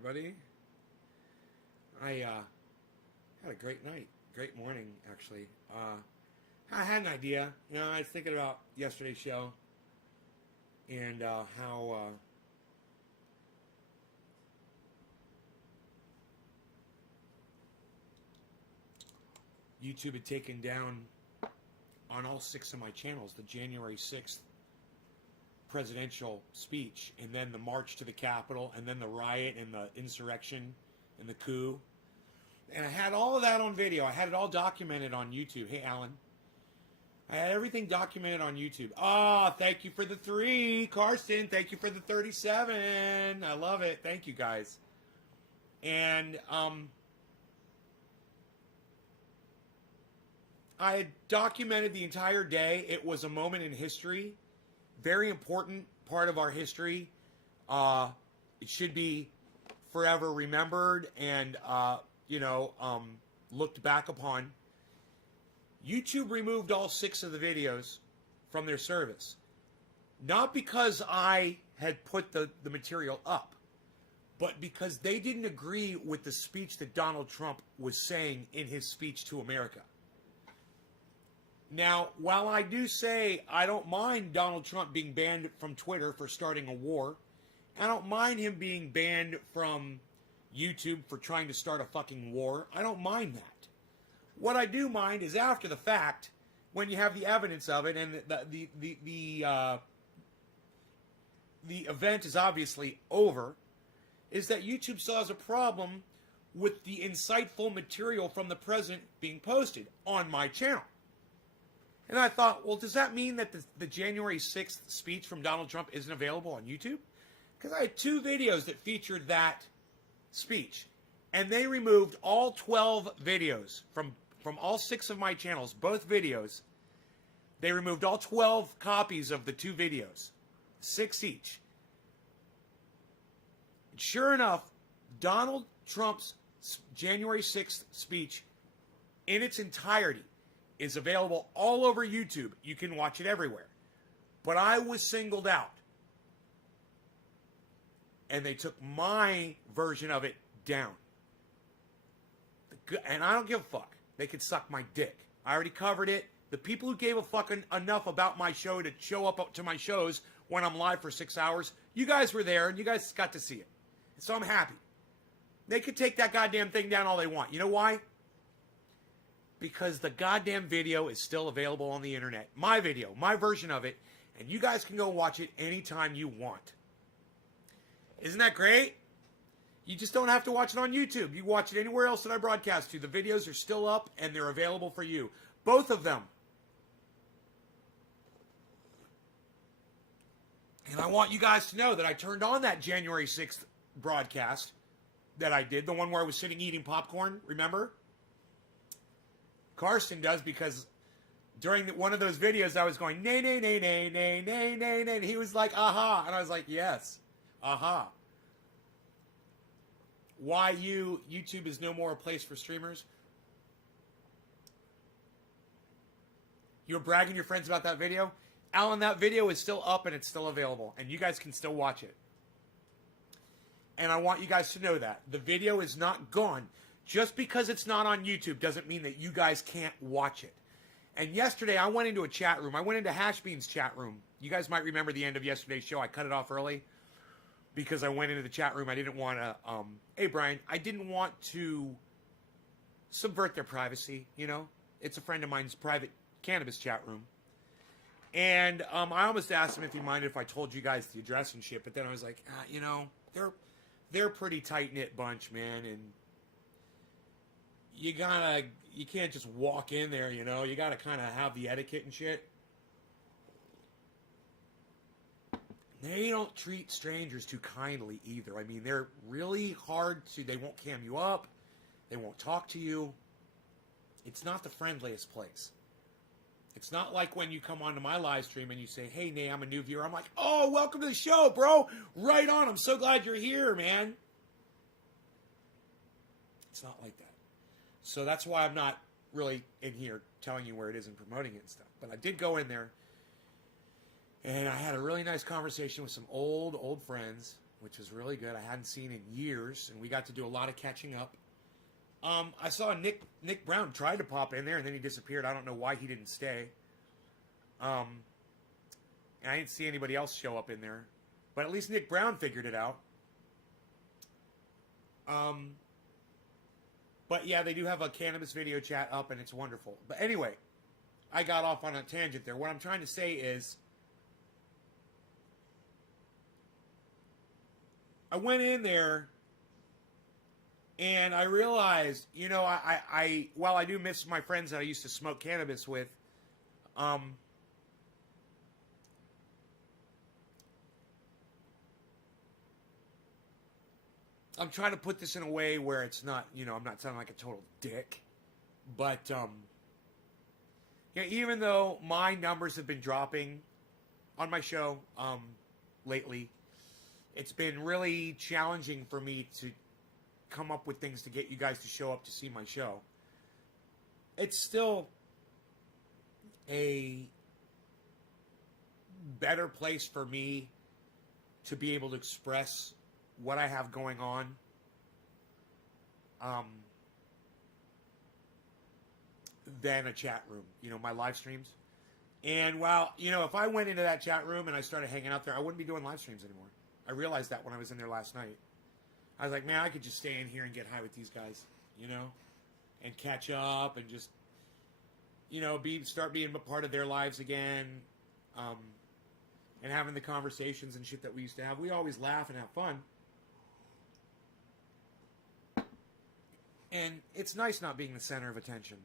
everybody. I had a great night, great morning, actually. I had an idea. I was thinking about yesterday's show and how YouTube had taken down on all 6 of my channels the January 6th presidential speech, and then the march to the Capitol, and then the riot and the insurrection and the coup. And I had all of that on video. I had it all documented on YouTube. Hey, Alan. I had everything documented on YouTube. Thank you for the 3. Carson, thank you for the 37. I love it. Thank you, guys. And I had documented the entire day. It was a moment in history. Very important part of our history. It should be forever remembered and, looked back upon. YouTube removed all 6 of the videos from their service. Not because I had put the material up, but because they didn't agree with the speech that Donald Trump was saying in his speech to America. Now, while I do say I don't mind Donald Trump being banned from Twitter for starting a war, I don't mind him being banned from YouTube for trying to start a fucking war. I don't mind that. What I do mind is after the fact, when you have the evidence of it, and the event is obviously over, is that YouTube still has a problem with the insightful material from the president being posted on my channel. And I thought, well, does that mean that the January 6th speech from Donald Trump isn't available on YouTube? Because I had 2 videos that featured that speech. And they removed all 12 videos from all 6 of my channels, both videos. They removed all 12 copies of the 2 videos, 6 each. And sure enough, Donald Trump's January 6th speech in its entirety is available all over YouTube. You can watch it everywhere. But I was singled out. And they took my version of it down. And I don't give a fuck. They could suck my dick. I already covered it. The people who gave a fucking enough about my show to show up to my shows when I'm live for 6 hours, you guys were there and you guys got to see it. So I'm happy. They could take that goddamn thing down all they want. You know why? Because the goddamn video is still available on the internet. My video, my version of it, and you guys can go watch it anytime you want. Isn't that great? You just don't have to watch it on YouTube. You watch it anywhere else that I broadcast to. The videos are still up and they're available for you. Both of them. And I want you guys to know that I turned on that January 6th broadcast that I did, the one where I was sitting eating popcorn, remember? Carson does, because during one of those videos I was going, nay, nay, nay, nay, nay, nay, nay, nay. And he was like, aha. And I was like, yes, aha. Why YouTube is no more a place for streamers? You were bragging to your friends about that video? Alan, that video is still up and it's still available. And you guys can still watch it. And I want you guys to know that. The video is not gone. Just because it's not on YouTube doesn't mean that you guys can't watch it. And yesterday, I went into a chat room. I went into Hashbean's chat room. You guys might remember the end of yesterday's show. I cut it off early because I went into the chat room. I didn't want to, hey, Brian, I didn't want to subvert their privacy, you know. It's a friend of mine's private cannabis chat room. And I almost asked him if he minded if I told you guys the address and shit. But then I was like, they're a pretty tight-knit bunch, man, and you can't just walk in there, you know. You gotta kind of have the etiquette and shit. They don't treat strangers too kindly either. I mean, they're really hard to, they won't cam you up. They won't talk to you. It's not the friendliest place. It's not like when you come onto my live stream and you say, hey, Nay, I'm a new viewer. I'm like, oh, welcome to the show, bro. Right on. I'm so glad you're here, man. It's not like that. So that's why I'm not really in here telling you where it is and promoting it and stuff. But I did go in there, and I had a really nice conversation with some old friends. which was really good. I hadn't seen in years, and we got to do a lot of catching up. I saw Nick Brown tried to pop in there, and then he disappeared. I don't know why he didn't stay. And I didn't see anybody else show up in there. But at least Nick Brown figured it out. But yeah, they do have a cannabis video chat up, and it's wonderful. But anyway, I got off on a tangent there. What I'm trying to say is, I went in there, and I realized, you know, while I do miss my friends that I used to smoke cannabis with, I'm trying to put this in a way where it's not, you know, I'm not sounding like a total dick. But, yeah, even though my numbers have been dropping on my show lately, it's been really challenging for me to come up with things to get you guys to show up to see my show. It's still a better place for me to be able to express what I have going on. Than a chat room, you know, my live streams. And while, you know, if I went into that chat room and I started hanging out there, I wouldn't be doing live streams anymore. I realized that when I was in there last night. I was like, man, I could just stay in here and get high with these guys, you know, and catch up and just, you know, start being a part of their lives again, and having the conversations and shit that we used to have. We always laugh and have fun. And it's nice not being the center of attention,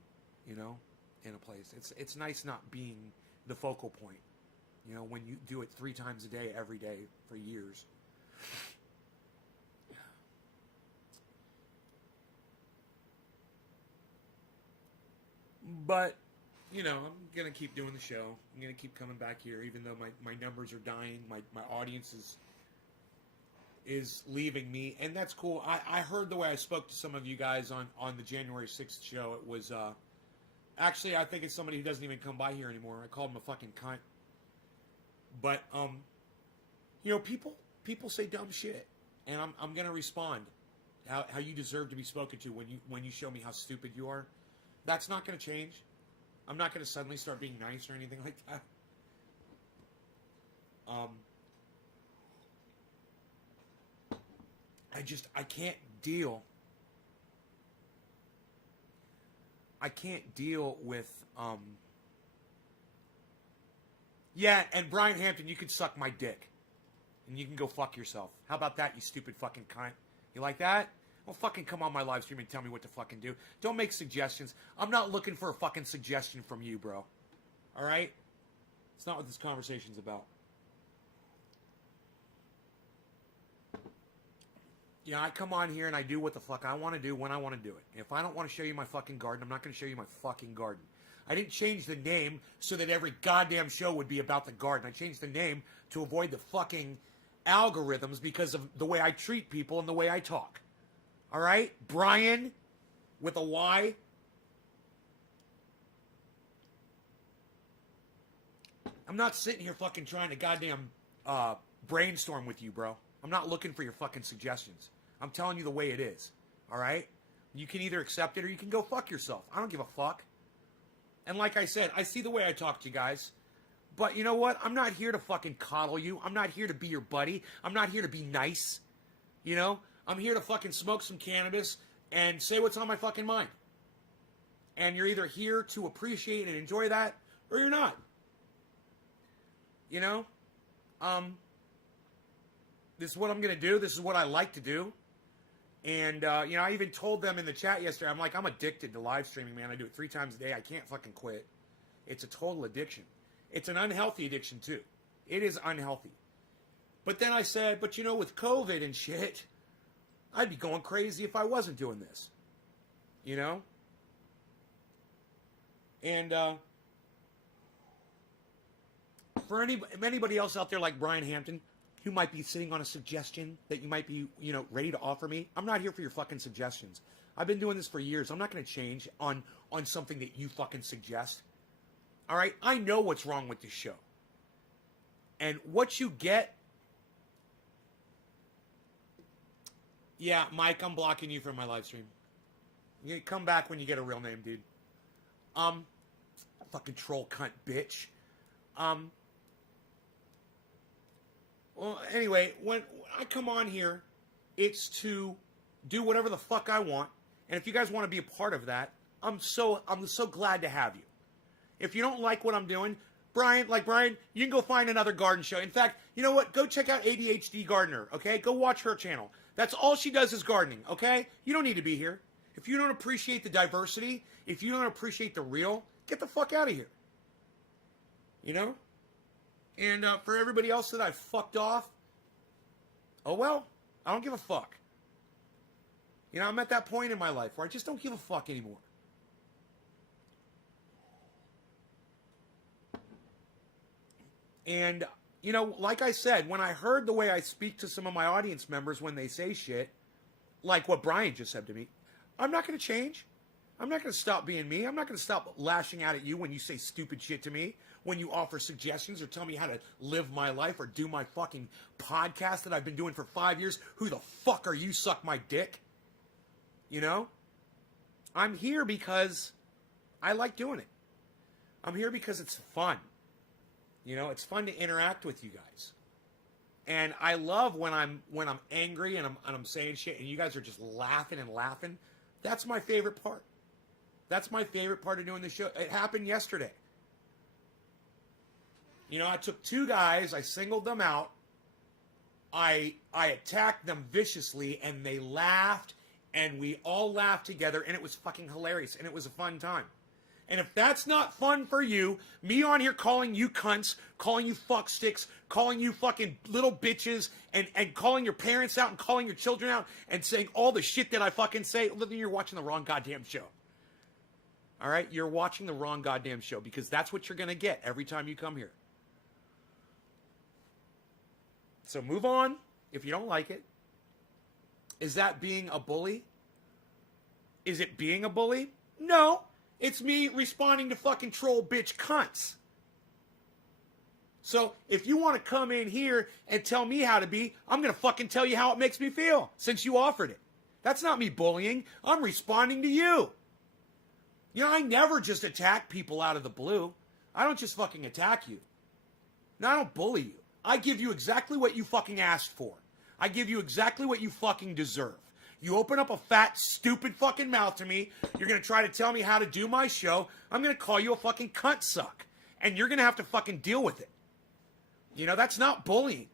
you know, in a place. It's nice not being the focal point, you know, when you do it 3 times a day, every day, for years. But, you know, I'm going to keep doing the show. I'm going to keep coming back here, even though my numbers are dying. My audience is leaving me, and that's cool. I heard the way I spoke to some of you guys on the January 6th show. It was, actually, I think it's somebody who doesn't even come by here anymore. I called him a fucking cunt. But, you know, people say dumb shit, and I'm going to respond how you deserve to be spoken to when you show me how stupid you are. That's not going to change. I'm not going to suddenly start being nice or anything like that. I can't deal. I can't deal with, yeah, and Brian Hampton, you can suck my dick. And you can go fuck yourself. How about that, you stupid fucking cunt? You like that? Well, fucking come on my live stream and tell me what to fucking do. Don't make suggestions. I'm not looking for a fucking suggestion from you, bro. Alright? It's not what this conversation's about. Yeah, I come on here and I do what the fuck I want to do when I want to do it. If I don't want to show you my fucking garden, I'm not going to show you my fucking garden. I didn't change the name so that every goddamn show would be about the garden. I changed the name to avoid the fucking algorithms because of the way I treat people and the way I talk. Alright? Brian, with a Y. I'm not sitting here fucking trying to goddamn brainstorm with you, bro. I'm not looking for your fucking suggestions. I'm telling you the way it is. Alright? You can either accept it or you can go fuck yourself. I don't give a fuck. And like I said, I see the way I talk to you guys. But you know what? I'm not here to fucking coddle you. I'm not here to be your buddy. I'm not here to be nice. You know? I'm here to fucking smoke some cannabis and say what's on my fucking mind. And you're either here to appreciate and enjoy that, or you're not. You know? This is what I'm going to do. This is what I like to do. And, you know, I even told them in the chat yesterday, I'm like, I'm addicted to live streaming, man. I do it 3 times a day. I can't fucking quit. It's a total addiction. It's an unhealthy addiction, too. It is unhealthy. But then I said, but, you know, with COVID and shit, I'd be going crazy if I wasn't doing this. You know? And, for anybody else out there like Brian Hampton, who might be sitting on a suggestion that you might be, you know, ready to offer me, I'm not here for your fucking suggestions. I've been doing this for years. I'm not going to change on something that you fucking suggest. All right? I know what's wrong with this show. And what you get Yeah, Mike, I'm blocking you from my live stream. You come back when you get a real name, dude. Fucking troll cunt bitch. Well, anyway, when I come on here, it's to do whatever the fuck I want. And if you guys want to be a part of that, I'm so glad to have you. If you don't like what I'm doing, Brian, you can go find another garden show. In fact, you know what? Go check out ADHD Gardener, okay? Go watch her channel. That's all she does is gardening, okay? You don't need to be here. If you don't appreciate the diversity, if you don't appreciate the real, get the fuck out of here. You know? And for everybody else that I fucked off, oh well, I don't give a fuck. You know, I'm at that point in my life where I just don't give a fuck anymore. And, you know, like I said, when I heard the way I speak to some of my audience members when they say shit, like what Brian just said to me, I'm not going to change. I'm not going to stop being me. I'm not going to stop lashing out at you when you say stupid shit to me, when you offer suggestions or tell me how to live my life or do my fucking podcast that I've been doing for 5 years. Who the fuck are you, suck my dick? You know? I'm here because I like doing it. I'm here because it's fun. You know, it's fun to interact with you guys. And I love when I'm angry and I'm saying shit and you guys are just laughing and laughing. That's my favorite part. That's my favorite part of doing the show. It happened yesterday. You know, I took two guys, I singled them out, I attacked them viciously, and they laughed, and we all laughed together, and it was fucking hilarious, and it was a fun time. And if that's not fun for you, me on here calling you cunts, calling you fucksticks, calling you fucking little bitches, and calling your parents out and calling your children out and saying all the shit that I fucking say, you're watching the wrong goddamn show. All right? You're watching the wrong goddamn show because that's what you're going to get every time you come here. So move on if you don't like it. Is that being a bully? Is it being a bully? No. It's me responding to fucking troll bitch cunts. So if you want to come in here and tell me how to be, I'm going to fucking tell you how it makes me feel since you offered it. That's not me bullying. I'm responding to you. You know, I never just attack people out of the blue. I don't just fucking attack you. No, I don't bully you. I give you exactly what you fucking asked for. I give you exactly what you fucking deserve. You open up a fat, stupid fucking mouth to me. You're going to try to tell me how to do my show. I'm going to call you a fucking cunt suck. And you're going to have to fucking deal with it. You know, that's not bullying.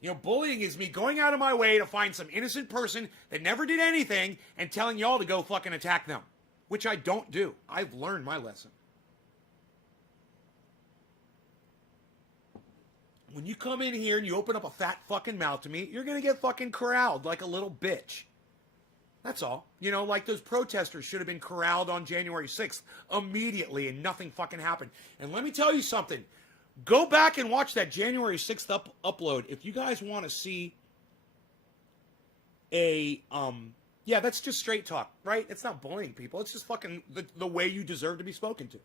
You know, bullying is me going out of my way to find some innocent person that never did anything and telling y'all to go fucking attack them. Which I don't do. I've learned my lesson. When you come in here and you open up a fat fucking mouth to me, you're going to get fucking corralled like a little bitch. That's all. You know, like those protesters should have been corralled on January 6th immediately and nothing fucking happened. And let me tell you something. Go back and watch that January 6th upload. If you guys want to see a, yeah, that's just straight talk, right? It's not bullying people. It's just fucking the way you deserve to be spoken to.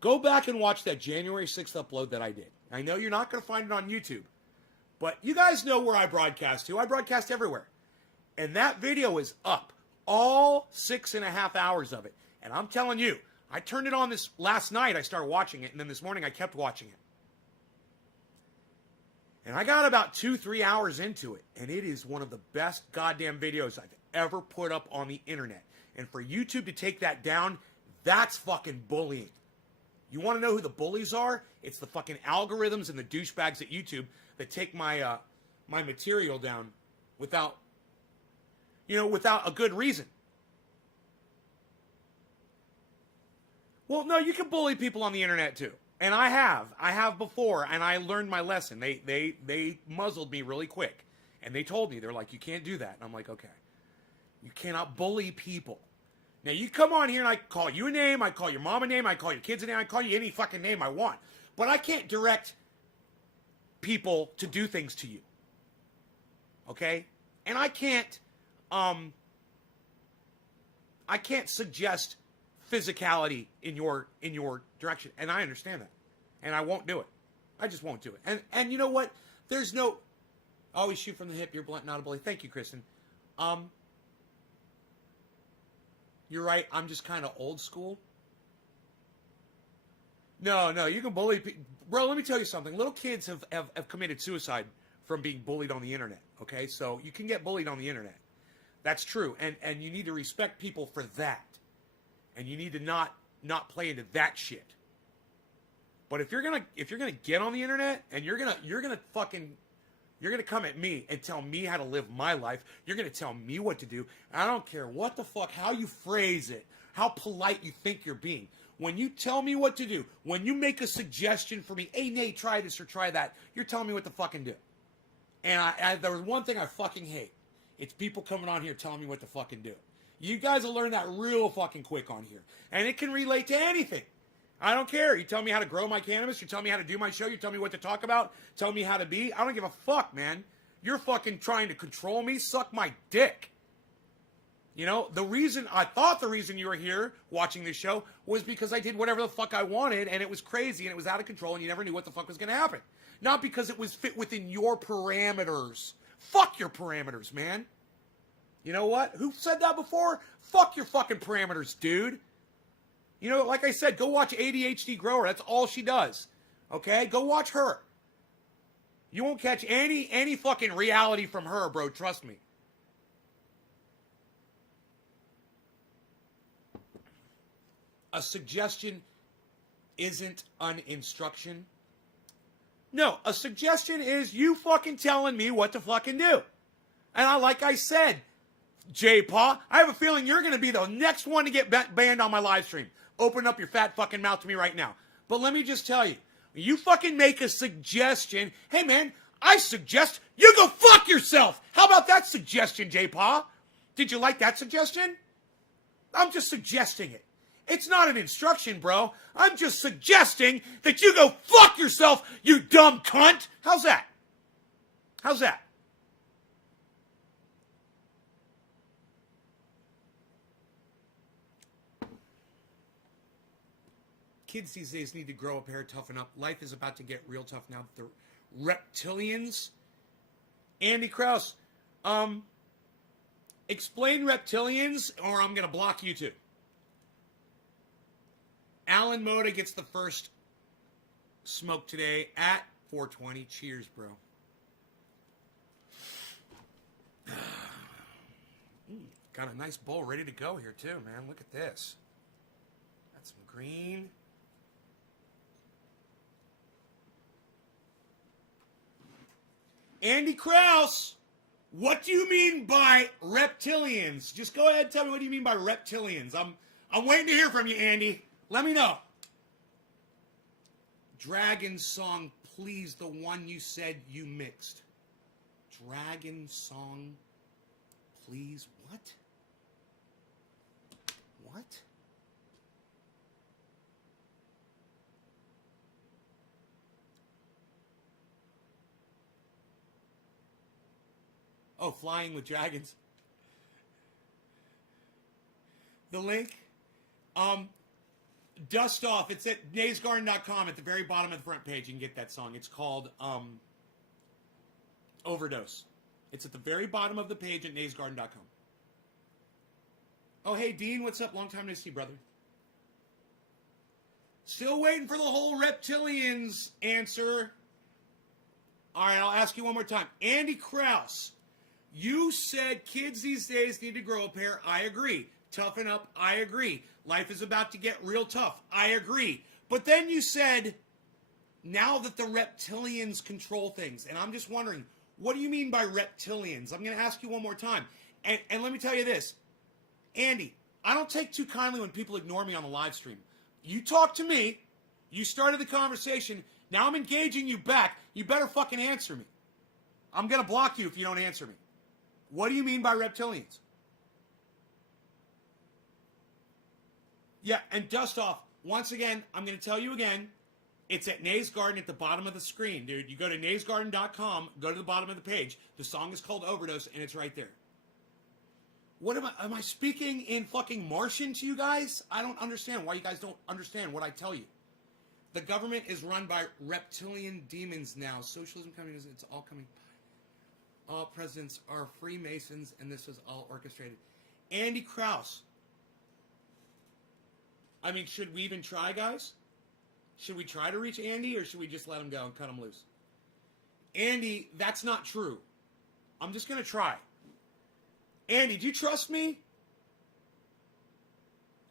Go back and watch that January 6th upload that I did. I know you're not going to find it on YouTube, but you guys know where I broadcast to. I broadcast everywhere. And that video is up. All 6.5 hours of it. And I'm telling you, I turned it on this last night. I started watching it, and then this morning I kept watching it. And I got about 2-3 hours into it, and it is one of the best goddamn videos I've ever put up on the internet. And for YouTube to take that down, that's fucking bullying. You want to know who the bullies are? It's the fucking algorithms and the douchebags at YouTube that take my my material down without a good reason. Well, no, you can bully people on the internet too. And I have before, and I learned my lesson. They muzzled me really quick. And they told me, they're like, you can't do that. And I'm like, okay. You cannot bully people. Now, you come on here and I call you a name, I call your mom a name, I call your kids a name, I call you any fucking name I want. But I can't direct people to do things to you. Okay? And I can't suggest physicality in your direction. And I understand that. And I won't do it. I just won't do it. And you know what? There's no Always shoot from the hip. You're blunt, not a bully. Thank you, Kristen. You're right. I'm just kind of old school. No, you can bully people. Bro, let me tell you something. Little kids have committed suicide from being bullied on the internet, okay? So you can get bullied on the internet. That's true. And you need to respect people for that. And you need to not play into that shit. But if you're gonna get on the internet and you're gonna come at me and tell me how to live my life, you're gonna tell me what to do. I don't care what the fuck, how you phrase it, how polite you think you're being. When you tell me what to do, when you make a suggestion for me, hey, Nate, try this or try that, you're telling me what to fucking do. And there was one thing I fucking hate. It's people coming on here telling me what to fucking do. You guys will learn that real fucking quick on here. And it can relate to anything. I don't care. You tell me how to grow my cannabis. You tell me how to do my show. You tell me what to talk about. Tell me how to be. I don't give a fuck, man. You're fucking trying to control me. Suck my dick. You know, the reason you were here watching this show was because I did whatever the fuck I wanted, and it was crazy, and it was out of control, and you never knew what the fuck was going to happen. Not because it was fit within your parameters. Fuck your parameters, man. You know what? Who said that before? Fuck your fucking parameters, dude. You know, like I said, go watch ADHD Grower. That's all she does. Okay? Go watch her. You won't catch any fucking reality from her, bro. Trust me. A suggestion isn't an instruction. No, a suggestion is you fucking telling me what to fucking do. And like I said, J-Paw, I have a feeling you're going to be the next one to get banned on my live stream. Open up your fat fucking mouth to me right now. But let me just tell you, you fucking make a suggestion. Hey, man, I suggest you go fuck yourself. How about that suggestion, J-Paw? Did you like that suggestion? I'm just suggesting it. It's not an instruction, bro. I'm just suggesting that you go fuck yourself, you dumb cunt. How's that? How's that? Kids these days need to grow up, hair, toughen up. Life is about to get real tough now that the reptilians. Andy Krause, explain reptilians, or I'm gonna block you too. Alan Moda gets the first smoke today at 420. Cheers, bro. Got a nice bowl ready to go here, too, man. Look at this. Got some green. Andy Krause, what do you mean by reptilians? Just go ahead and tell me what do you mean by reptilians. I'm waiting to hear from you, Andy. Let me know. Dragon song, please, the one you said you mixed. Dragon song, please. What? What? Oh, Flying with Dragons. The link? Dust Off. It's at naysgarden.com at the very bottom of the front page. You can get that song. It's called Overdose. It's at the very bottom of the page at naysgarden.com. Oh, hey, Dean. What's up? Long time no see, brother. Still waiting for the whole reptilians answer. All right, I'll ask you one more time. Andy Krause, you said kids these days need to grow a pair. I agree. Toughen up. I agree. Life is about to get real tough. I agree. But then you said, now that the reptilians control things. And I'm just wondering, what do you mean by reptilians? I'm going to ask you one more time. And let me tell you this. Andy, I don't take too kindly when people ignore me on the live stream. You talked to me. You started the conversation. Now I'm engaging you back. You better fucking answer me. I'm going to block you if you don't answer me. What do you mean by reptilians? Yeah, and Dust Off, once again, I'm going to tell you again, it's at Nays Garden at the bottom of the screen, dude. You go to naysgarden.com, go to the bottom of the page. The song is called Overdose, and it's right there. What am I speaking in fucking Martian to you guys? I don't understand why you guys don't understand what I tell you. The government is run by reptilian demons now. Socialism, communism, it's all coming. all presidents are Freemasons, and this was all orchestrated. Andy Krause. I mean, should we even try, guys? Should we try to reach Andy, or should we just let him go and cut him loose? Andy, that's not true. I'm just going to try. Andy, do you trust me?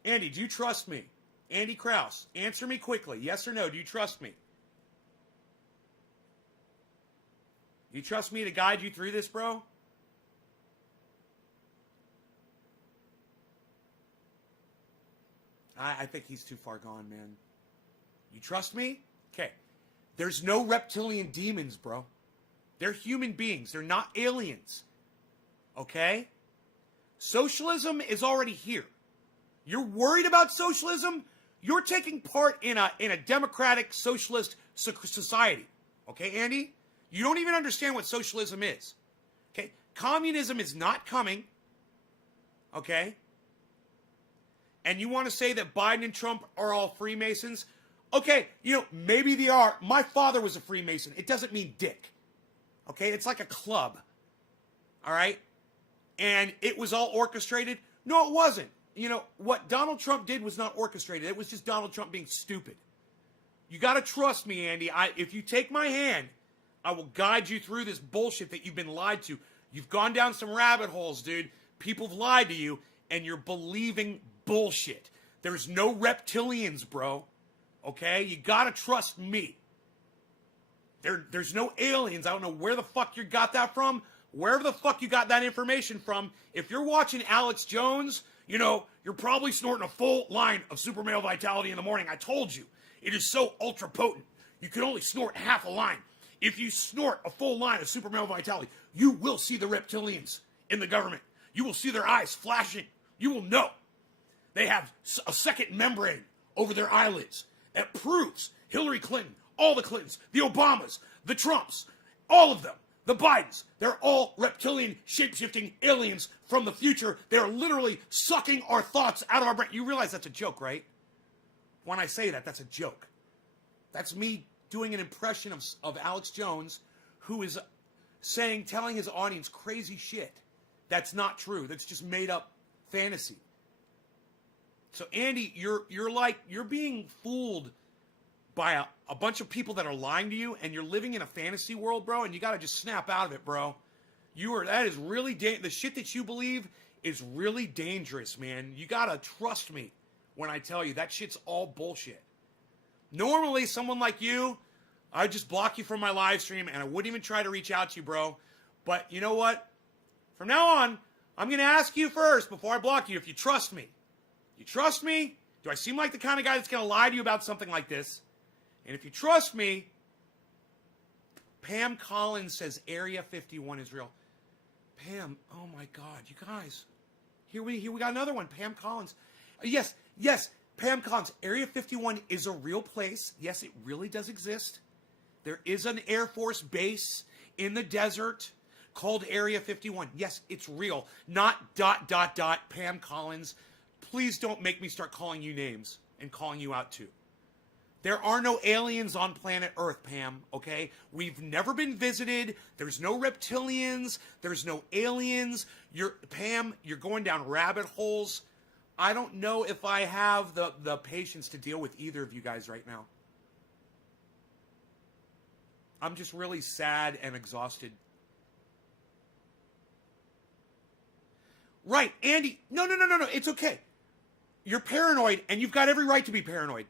Andy, do you trust me? Andy Krause, answer me quickly. Yes or no, do you trust me? You trust me to guide you through this, bro? I think he's too far gone, man. You trust me? Okay. There's no reptilian demons, bro. They're human beings. They're not aliens. Okay? Socialism is already here. You're worried about socialism? You're taking part in a democratic socialist society. Okay, Andy? You don't even understand what socialism is. Okay? Communism is not coming. Okay? And you want to say that Biden and Trump are all Freemasons? Okay, you know, maybe they are. My father was a Freemason. It doesn't mean dick. Okay? It's like a club. All right? And it was all orchestrated? No, it wasn't. You know, what Donald Trump did was not orchestrated. It was just Donald Trump being stupid. You got to trust me, Andy. If you take my hand, I will guide you through this bullshit that you've been lied to. You've gone down some rabbit holes, dude. People have lied to you, and you're believing bullshit. There's no reptilians, bro. Okay? You got to trust me. There's no aliens. I don't know where the fuck you got that from. Wherever the fuck you got that information from, if you're watching Alex Jones, you know, you're probably snorting a full line of super male vitality in the morning. I told you. It is so ultra potent. You can only snort half a line. If you snort a full line of super male vitality, you will see the reptilians in the government. You will see their eyes flashing. You will know. They have a second membrane over their eyelids. It proves Hillary Clinton, all the Clintons, the Obamas, the Trumps, all of them, the Bidens, they're all reptilian, shape-shifting aliens from the future. They're literally sucking our thoughts out of our brain. You realize that's a joke, right? When I say that, that's a joke. That's me doing an impression of Alex Jones, who is telling his audience crazy shit. That's not true. That's just made up fantasy. So Andy, you're being fooled by a bunch of people that are lying to you, and you're living in a fantasy world, bro, and you got to just snap out of it, bro. That is really, the shit that you believe is really dangerous, man. You got to trust me when I tell you that shit's all bullshit. Normally, someone like you, I'd just block you from my live stream, and I wouldn't even try to reach out to you, bro. But you know what? From now on, I'm going to ask you first, before I block you, if you trust me. You trust me? Do I seem like the kind of guy that's going to lie to you about something like this? And if you trust me, Pam Collins says Area 51 is real. Pam, oh my God, you guys. Here we got another one, Pam Collins. Yes, Pam Collins. Area 51 is a real place. Yes, it really does exist. There is an Air Force base in the desert called Area 51. Yes, it's real. Not ... Pam Collins. Please don't make me start calling you names and calling you out too. There are no aliens on planet Earth, Pam, okay? We've never been visited. There's no reptilians. There's no aliens. Pam, you're going down rabbit holes. I don't know if I have the patience to deal with either of you guys right now. I'm just really sad and exhausted. Right, Andy. No. It's okay. You're paranoid, and you've got every right to be paranoid.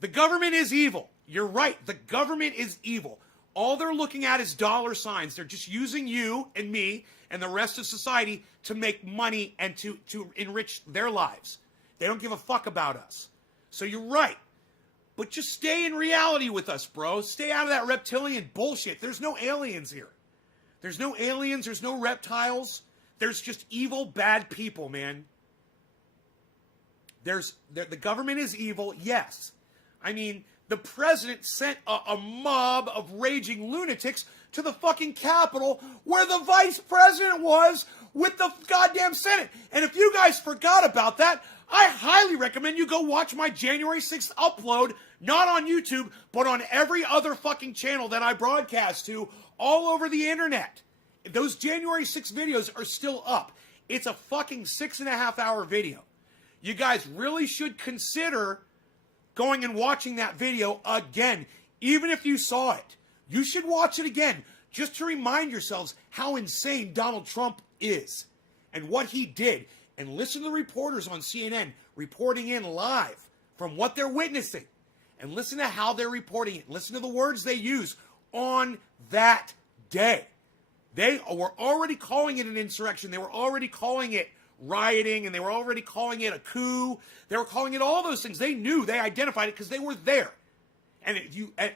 The government is evil. You're right. The government is evil. All they're looking at is dollar signs. They're just using you and me and the rest of society to make money and to enrich their lives. They don't give a fuck about us. So you're right. But just stay in reality with us, bro. Stay out of that reptilian bullshit. There's no aliens here. There's no aliens. There's no reptiles. There's just evil, bad people, man. The government is evil, yes. I mean, the president sent a mob of raging lunatics to the fucking Capitol where the vice president was with the goddamn Senate. And if you guys forgot about that, I highly recommend you go watch my January 6th upload, not on YouTube, but on every other fucking channel that I broadcast to all over the internet. Those January 6th videos are still up. It's a fucking 6.5-hour video. You guys really should consider going and watching that video again. Even if you saw it, you should watch it again just to remind yourselves how insane Donald Trump is and what he did. And listen to the reporters on CNN reporting in live from what they're witnessing. And listen to how they're reporting it. Listen to the words they use on that day. They were already calling it an insurrection. They were already calling it rioting, and they were already calling it a coup. They were calling it all those things. They knew, they identified it because they were there. And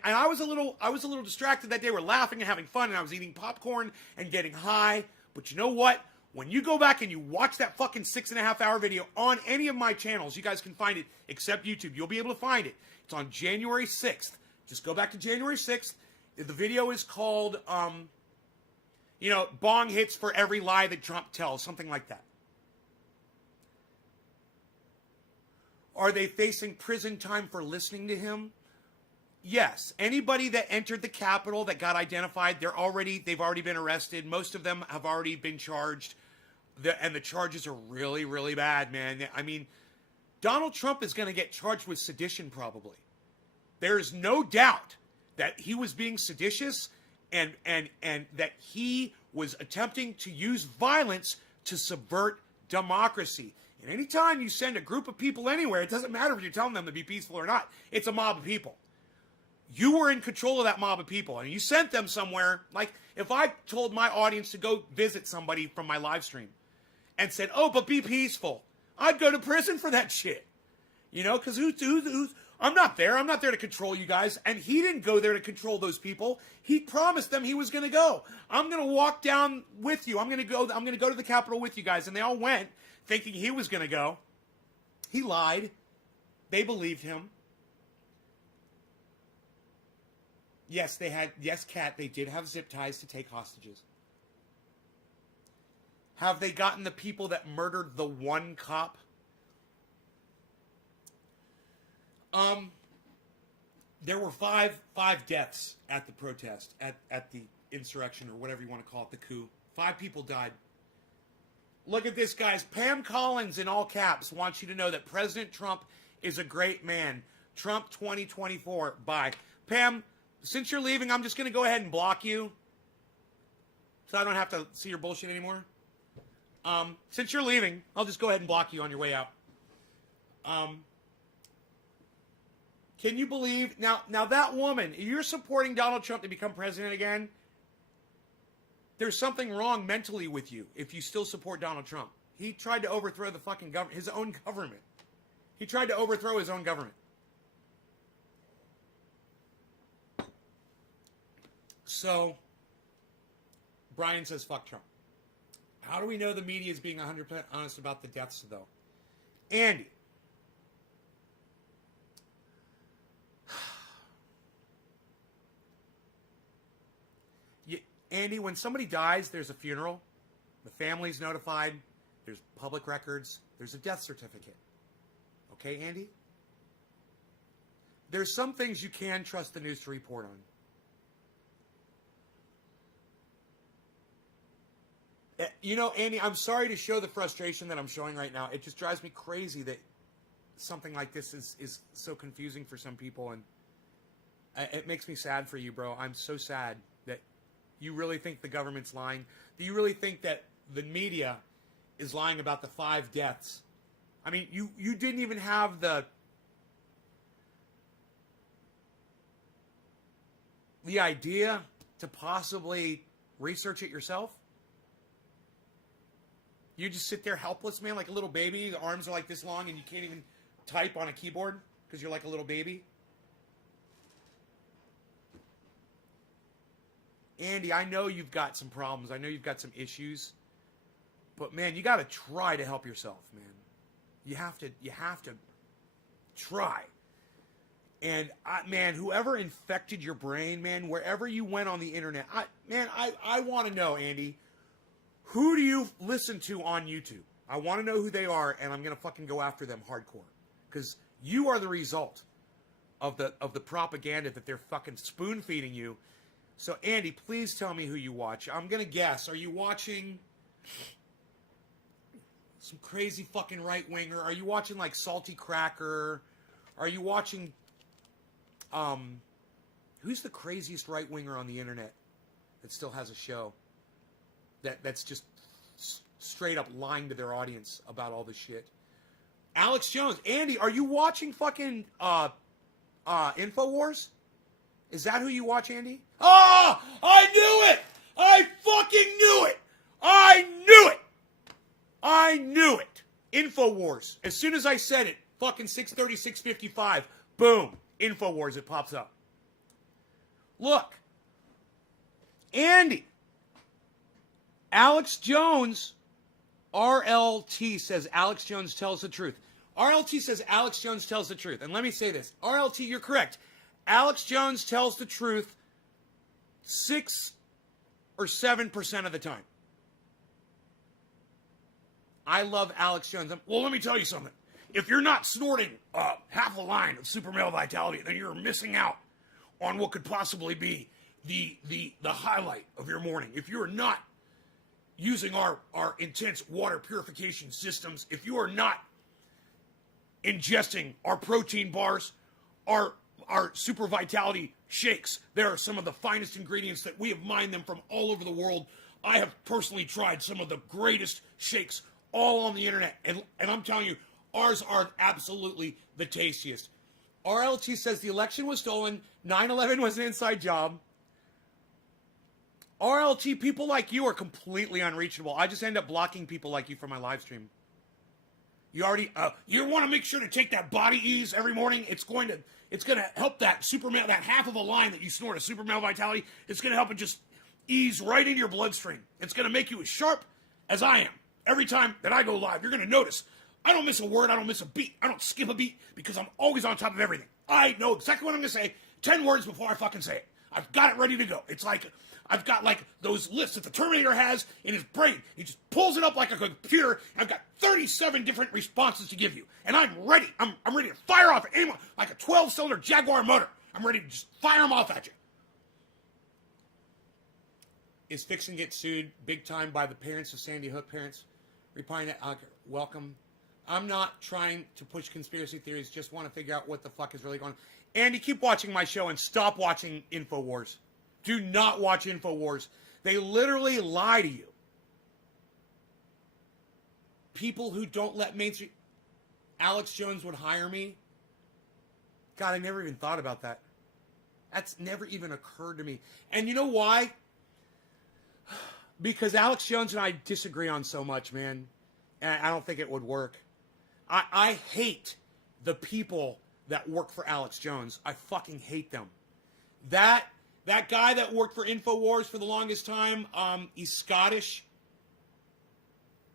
I was a little distracted that day. We're laughing and having fun, and I was eating popcorn and getting high. But you know what? When you go back and you watch that fucking 6.5-hour video on any of my channels, you guys can find it, except YouTube. You'll be able to find it. It's on January 6th. Just go back to January 6th. The video is called, bong hits for every lie that Trump tells, something like that. Are they facing prison time for listening to him? Yes. Anybody that entered the Capitol that got identified, they've already been arrested. Most of them have already been charged. And the charges are really, really bad, man. I mean, Donald Trump is going to get charged with sedition probably. There's no doubt that he was being seditious and that he was attempting to use violence to subvert democracy. And anytime you send a group of people anywhere, it doesn't matter if you're telling them to be peaceful or not. It's a mob of people. You were in control of that mob of people, and you sent them somewhere. Like, if I told my audience to go visit somebody from my live stream and said, oh, but be peaceful, I'd go to prison for that shit. Because I'm not there. I'm not there to control you guys. And he didn't go there to control those people. He promised them he was going to go. I'm going to walk down with you. I'm going to go to the Capitol with you guys. And they all went thinking he was going to go. He lied. They believed him. Yes, Kat, they did have zip ties to take hostages. Have they gotten the people that murdered the one cop? There were five deaths at the protest, at the insurrection, or whatever you want to call it, the coup. 5 people died. Look at this, guys. Pam Collins, in all caps, wants you to know that President Trump is a great man. Trump 2024. Bye. Pam, since you're leaving, I'm just going to go ahead and block you so I don't have to see your bullshit anymore. Since you're leaving, I'll just go ahead and block you on your way out. Can you believe... Now that woman, you're supporting Donald Trump to become president again? There's something wrong mentally with you if you still support Donald Trump. He tried to overthrow the fucking his own government. He tried to overthrow his own government. So, Brian says, fuck Trump. How do we know the media is being 100% honest about the deaths, though? Andy. Andy, when somebody dies, there's a funeral. The family's notified. There's public records. There's a death certificate. Okay, Andy? There's some things you can trust the news to report on. Andy, I'm sorry to show the frustration that I'm showing right now. It just drives me crazy that something like this is so confusing for some people, and it makes me sad for you, bro. I'm so sad that you really think the government's lying. Do you really think that the media is lying about the 5 deaths? I mean, you didn't even have the idea to possibly research it yourself? You just sit there helpless, man, like a little baby. The arms are like this long and you can't even type on a keyboard because you're like a little baby. Andy, I know you've got some problems. I know you've got some issues. But, man, you got to try to help yourself, man. You have to try. And, man, whoever infected your brain, man, wherever you went on the internet, I want to know, Andy, who do you listen to on YouTube? I want to know who they are, and I'm going to fucking go after them hardcore. Because you are the result of the propaganda that they're fucking spoon-feeding you. So, Andy, please tell me who you watch. I'm going to guess. Are you watching some crazy fucking right-winger? Are you watching, like, Salty Cracker? Are you watching... who's the craziest right-winger on the internet that still has a show? That's just straight up lying to their audience about all this shit. Alex Jones. Andy, are you watching fucking InfoWars? Is that who you watch, Andy? Oh, I knew it! I fucking knew it! I knew it! I knew it! InfoWars. As soon as I said it, fucking 6:30, 6:55, boom, InfoWars, it pops up. Look. Andy. Alex Jones, RLT says Alex Jones tells the truth. RLT says Alex Jones tells the truth. And let me say this. RLT, you're correct. Alex Jones tells the truth 6 or 7% of the time. I love Alex Jones. Well, let me tell you something. If you're not snorting half a line of super male vitality, then you're missing out on what could possibly be the highlight of your morning. If you're not using our intense water purification systems, if you are not ingesting our protein bars, our super vitality shakes, there are some of the finest ingredients that we have mined them from all over the world. I have personally tried some of the greatest shakes all on the internet, and I'm telling you, ours are absolutely the tastiest. RLT says the election was stolen, 9/11 was an inside job. RLT, people like you are completely unreachable. I just end up blocking people like you from my live stream. You already, you want to make sure to take that body ease every morning. It's going to help that super male, that half of a line that you snort, a super male vitality. It's going to help it just ease right into your bloodstream. It's going to make you as sharp as I am. Every time that I go live, you're going to notice I don't miss a word. I don't miss a beat. I don't skip a beat because I'm always on top of everything. I know exactly what I'm going to say 10 words before I fucking say it. I've got it ready to go. It's like I've got like those lists that the Terminator has in his brain. He just pulls it up like a computer. And I've got 37 different responses to give you. And I'm ready. I'm ready to fire off at anyone like a 12-cylinder Jaguar motor. I'm ready to just fire them off at you. Is Fixin' get sued big time by the parents of Sandy Hook parents? Replying to welcome. I'm not trying to push conspiracy theories. Just want to figure out what the fuck is really going on. Andy, keep watching my show and stop watching InfoWars. Do not watch InfoWars. They literally lie to you. People who don't let mainstream... Alex Jones would hire me? God, I never even thought about that. That's never even occurred to me. And you know why? Because Alex Jones and I disagree on so much, man. And I don't think it would work. I hate the people that work for Alex Jones. I fucking hate them. That guy that worked for InfoWars for the longest time, he's Scottish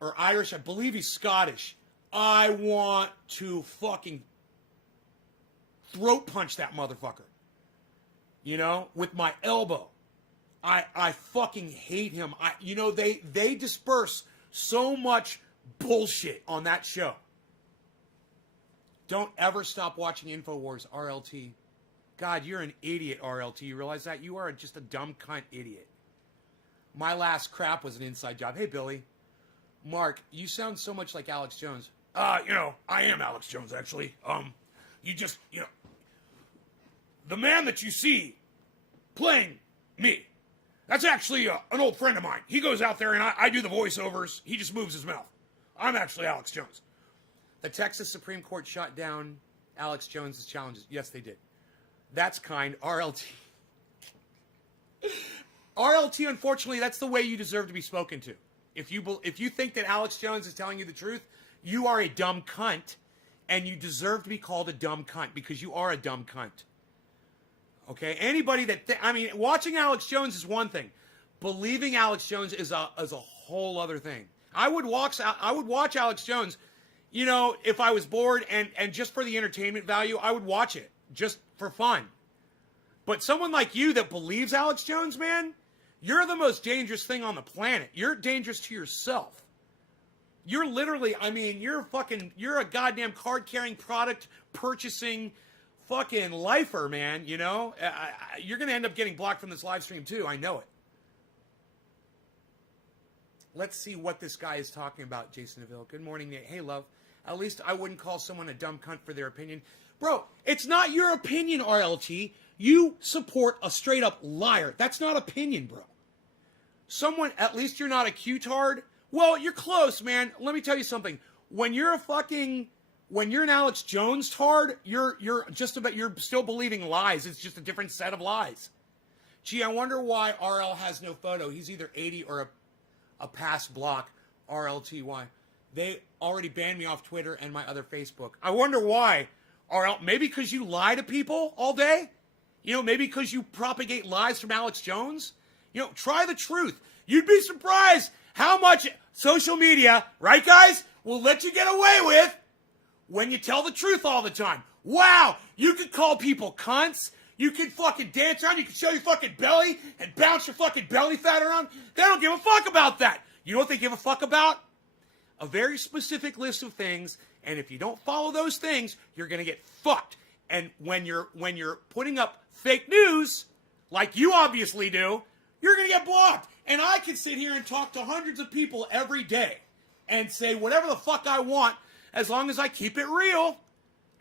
or Irish. I believe he's Scottish. I want to fucking throat punch that motherfucker. You know, with my elbow. I fucking hate him. They disperse so much bullshit on that show. Don't ever stop watching InfoWars, RLT. God, you're an idiot, RLT. You realize that? You are just a dumb cunt idiot. My last crap was an inside job. Hey, Billy. Mark, you sound so much like Alex Jones. I am Alex Jones, actually. The man that you see playing me, that's actually an old friend of mine. He goes out there and I do the voiceovers. He just moves his mouth. I'm actually Alex Jones. The Texas Supreme Court shot down Alex Jones' challenges. Yes, they did. That's kind. RLT. RLT, unfortunately, that's the way you deserve to be spoken to. If you think that Alex Jones is telling you the truth, you are a dumb cunt, and you deserve to be called a dumb cunt because you are a dumb cunt. Okay? Anybody watching Alex Jones is one thing. Believing Alex Jones is a whole other thing. I would watch Alex Jones, if I was bored and just for the entertainment value, I would watch it just for fun. But someone like you that believes Alex Jones, man, you're the most dangerous thing on the planet. You're dangerous to yourself. You're literally, I mean, you're a goddamn card-carrying, product purchasing fucking lifer, man, you know? You're going to end up getting blocked from this live stream, too. I know it. Let's see what this guy is talking about, Jason DeVille. Good morning, Nate. Hey, love. At least I wouldn't call someone a dumb cunt for their opinion. Bro, it's not your opinion, RLT. You support a straight-up liar. That's not opinion, bro. Someone, at least you're not a Q-tard. Well, you're close, man. Let me tell you something. When you're an Alex Jones tard, you're still believing lies. It's just a different set of lies. Gee, I wonder why RL has no photo. He's either 80 or a pass block, RLTY. They already banned me off Twitter and my other Facebook. I wonder why, RL. Maybe because you lie to people all day? You know, maybe because you propagate lies from Alex Jones? You know, try the truth. You'd be surprised how much social media, right, guys, will let you get away with when you tell the truth all the time. Wow, you could call people cunts. You could fucking dance around. You could show your fucking belly and bounce your fucking belly fat around. They don't give a fuck about that. You know what they give a fuck about? A very specific list of things, and if you don't follow those things, you're going to get fucked. And when you're putting up fake news, like you obviously do, you're going to get blocked. And I can sit here and talk to hundreds of people every day and say whatever the fuck I want as long as I keep it real.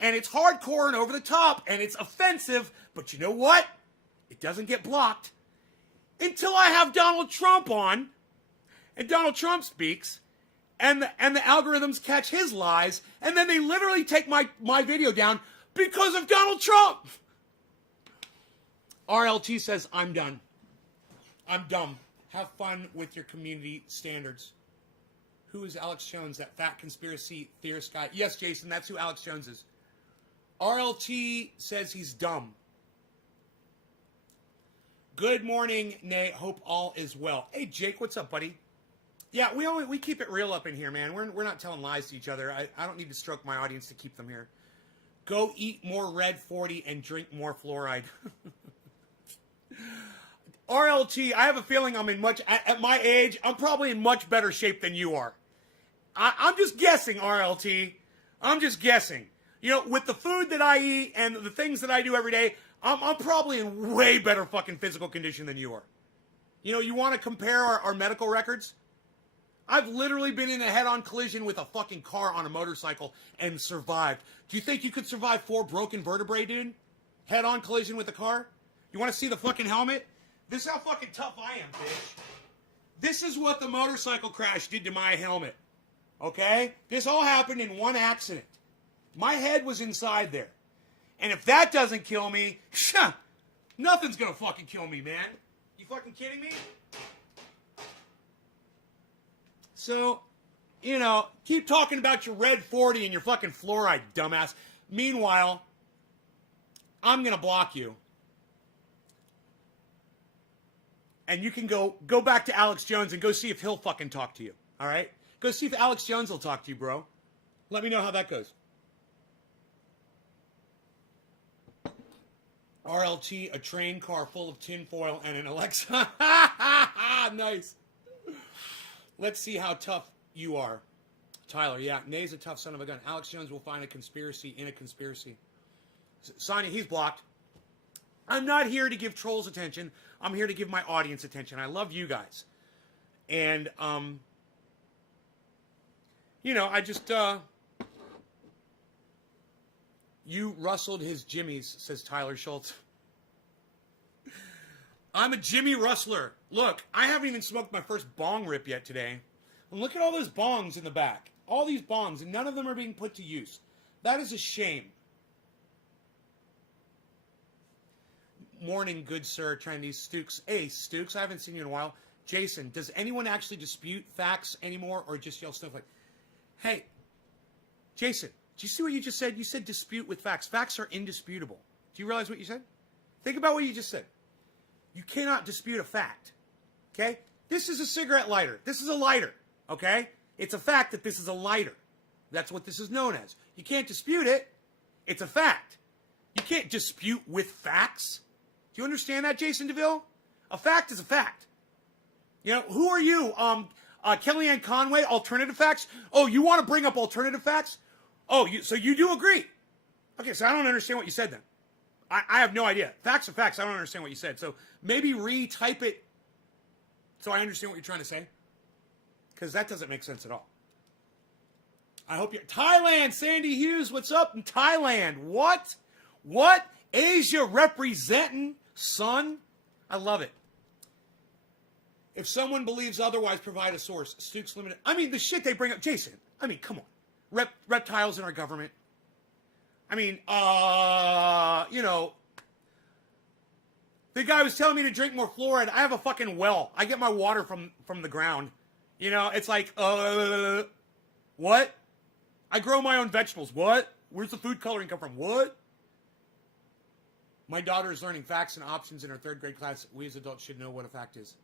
And it's hardcore and over the top and it's offensive. But you know what? It doesn't get blocked until I have Donald Trump on and Donald Trump speaks and the algorithms catch his lies. And then they literally take my video down because of Donald Trump. RLT says, I'm done. I'm dumb. Have fun with your community standards. Who is Alex Jones, that fat conspiracy theorist guy? Yes, Jason, that's who Alex Jones is. RLT says he's dumb. Good morning, Nate. Hope all is well. Hey, Jake, what's up, buddy? Yeah, we keep it real up in here, man. We're not telling lies to each other. I don't need to stroke my audience to keep them here. Go eat more Red 40 and drink more fluoride. RLT, I have a feeling I'm at my age, I'm probably in much better shape than you are. I'm just guessing, RLT. I'm just guessing. You know, with the food that I eat and the things that I do every day, I'm probably in way better fucking physical condition than you are. You know, you want to compare our medical records? I've literally been in a head-on collision with a fucking car on a motorcycle and survived. Do you think you could survive 4 broken vertebrae, dude? Head-on collision with a car? You want to see the fucking helmet? This is how fucking tough I am, bitch. This is what the motorcycle crash did to my helmet. Okay? This all happened in one accident. My head was inside there. And if that doesn't kill me, nothing's gonna fucking kill me, man. You fucking kidding me? So, you know, keep talking about your Red 40 and your fucking fluoride, dumbass. Meanwhile, I'm gonna block you. And you can go back to Alex Jones and go see if he'll fucking talk to you. All right? Go see if Alex Jones will talk to you, bro. Let me know how that goes. RLT, a train car full of tinfoil and an Alexa. Nice. Let's see how tough you are. Tyler, yeah, Nay's a tough son of a gun. Alex Jones will find a conspiracy in a conspiracy. Sonia, he's blocked. I'm not here to give trolls attention. I'm here to give my audience attention. I love you guys. And, you know, I just, you rustled his jimmies, says Tyler Schultz. I'm a Jimmy rustler. Look, I haven't even smoked my first bong rip yet today. And look at all those bongs in the back. All these bongs, and none of them are being put to use. That is a shame. Morning, good sir, Chinese Stukes. Hey, Stukes, I haven't seen you in a while. Jason, does anyone actually dispute facts anymore or just yell stuff like, hey, Jason, do you see what you just said? You said dispute with facts. Facts are indisputable. Do you realize what you said? Think about what you just said. You cannot dispute a fact, okay? This is a cigarette lighter. This is a lighter, okay? It's a fact that this is a lighter. That's what this is known as. You can't dispute it. It's a fact. You can't dispute with facts. Do you understand that, Jason DeVille? A fact is a fact. You know, who are you? Kellyanne Conway, alternative facts. Oh, you want to bring up alternative facts? Oh, so you do agree? Okay, so I don't understand what you said then. I have no idea. Facts are facts. I don't understand what you said. So maybe retype it so I understand what you're trying to say. Because that doesn't make sense at all. I hope you're... Thailand, Sandy Hughes, what's up in Thailand? What? What? Asia representing, son? I love it. If someone believes otherwise, provide a source. Stooks Limited. I mean, the shit they bring up. Jason, I mean, come on. Reptiles in our government. I mean, you know, the guy was telling me to drink more fluoride. I have a fucking well. I get my water from the ground. You know, it's like, what? I grow my own vegetables. What? Where's the food coloring come from? What? My daughter is learning facts and options in her 3rd grade class. We as adults should know what a fact is.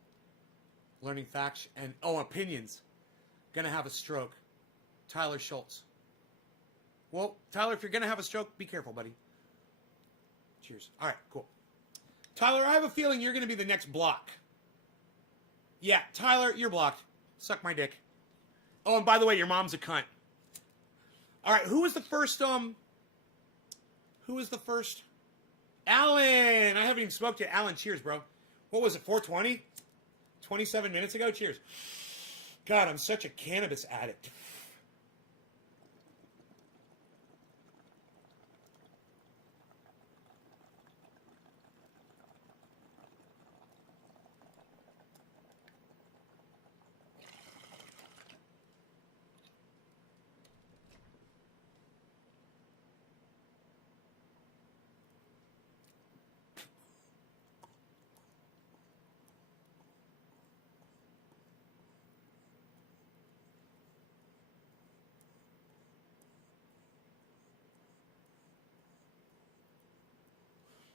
Learning facts and, opinions. Gonna have a stroke. Tyler Schultz. Well, Tyler, if you're gonna have a stroke, be careful, buddy. Cheers. All right, cool. Tyler, I have a feeling you're gonna be the next block. Yeah, Tyler, you're blocked. Suck my dick. Oh, and by the way, your mom's a cunt. All right, who was the first, Alan! I haven't even spoke to you. Alan, cheers, bro. What was it, 420? 27 minutes ago? Cheers. God, I'm such a cannabis addict.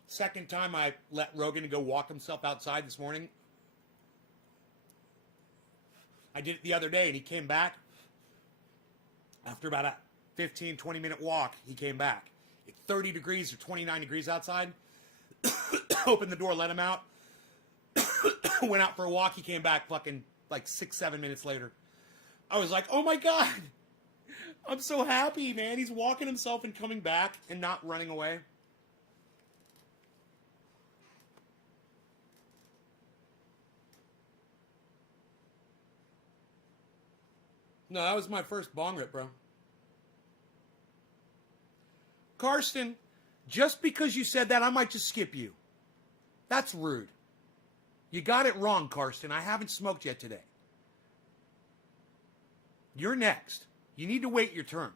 Second time I let Rogan go walk himself outside this morning. I did it the other day, and he came back. After about a 15, 20-minute walk, he came back. It's 30 degrees or 29 degrees outside. Opened the door, let him out. Went out for a walk. He came back fucking like 6, 7 minutes later. I was like, oh my God. I'm so happy, man. He's walking himself and coming back and not running away. No, that was my first bong rip, bro. Karsten, just because you said that, I might just skip you. That's rude. You got it wrong, Karsten. I haven't smoked yet today. You're next. You need to wait your turn.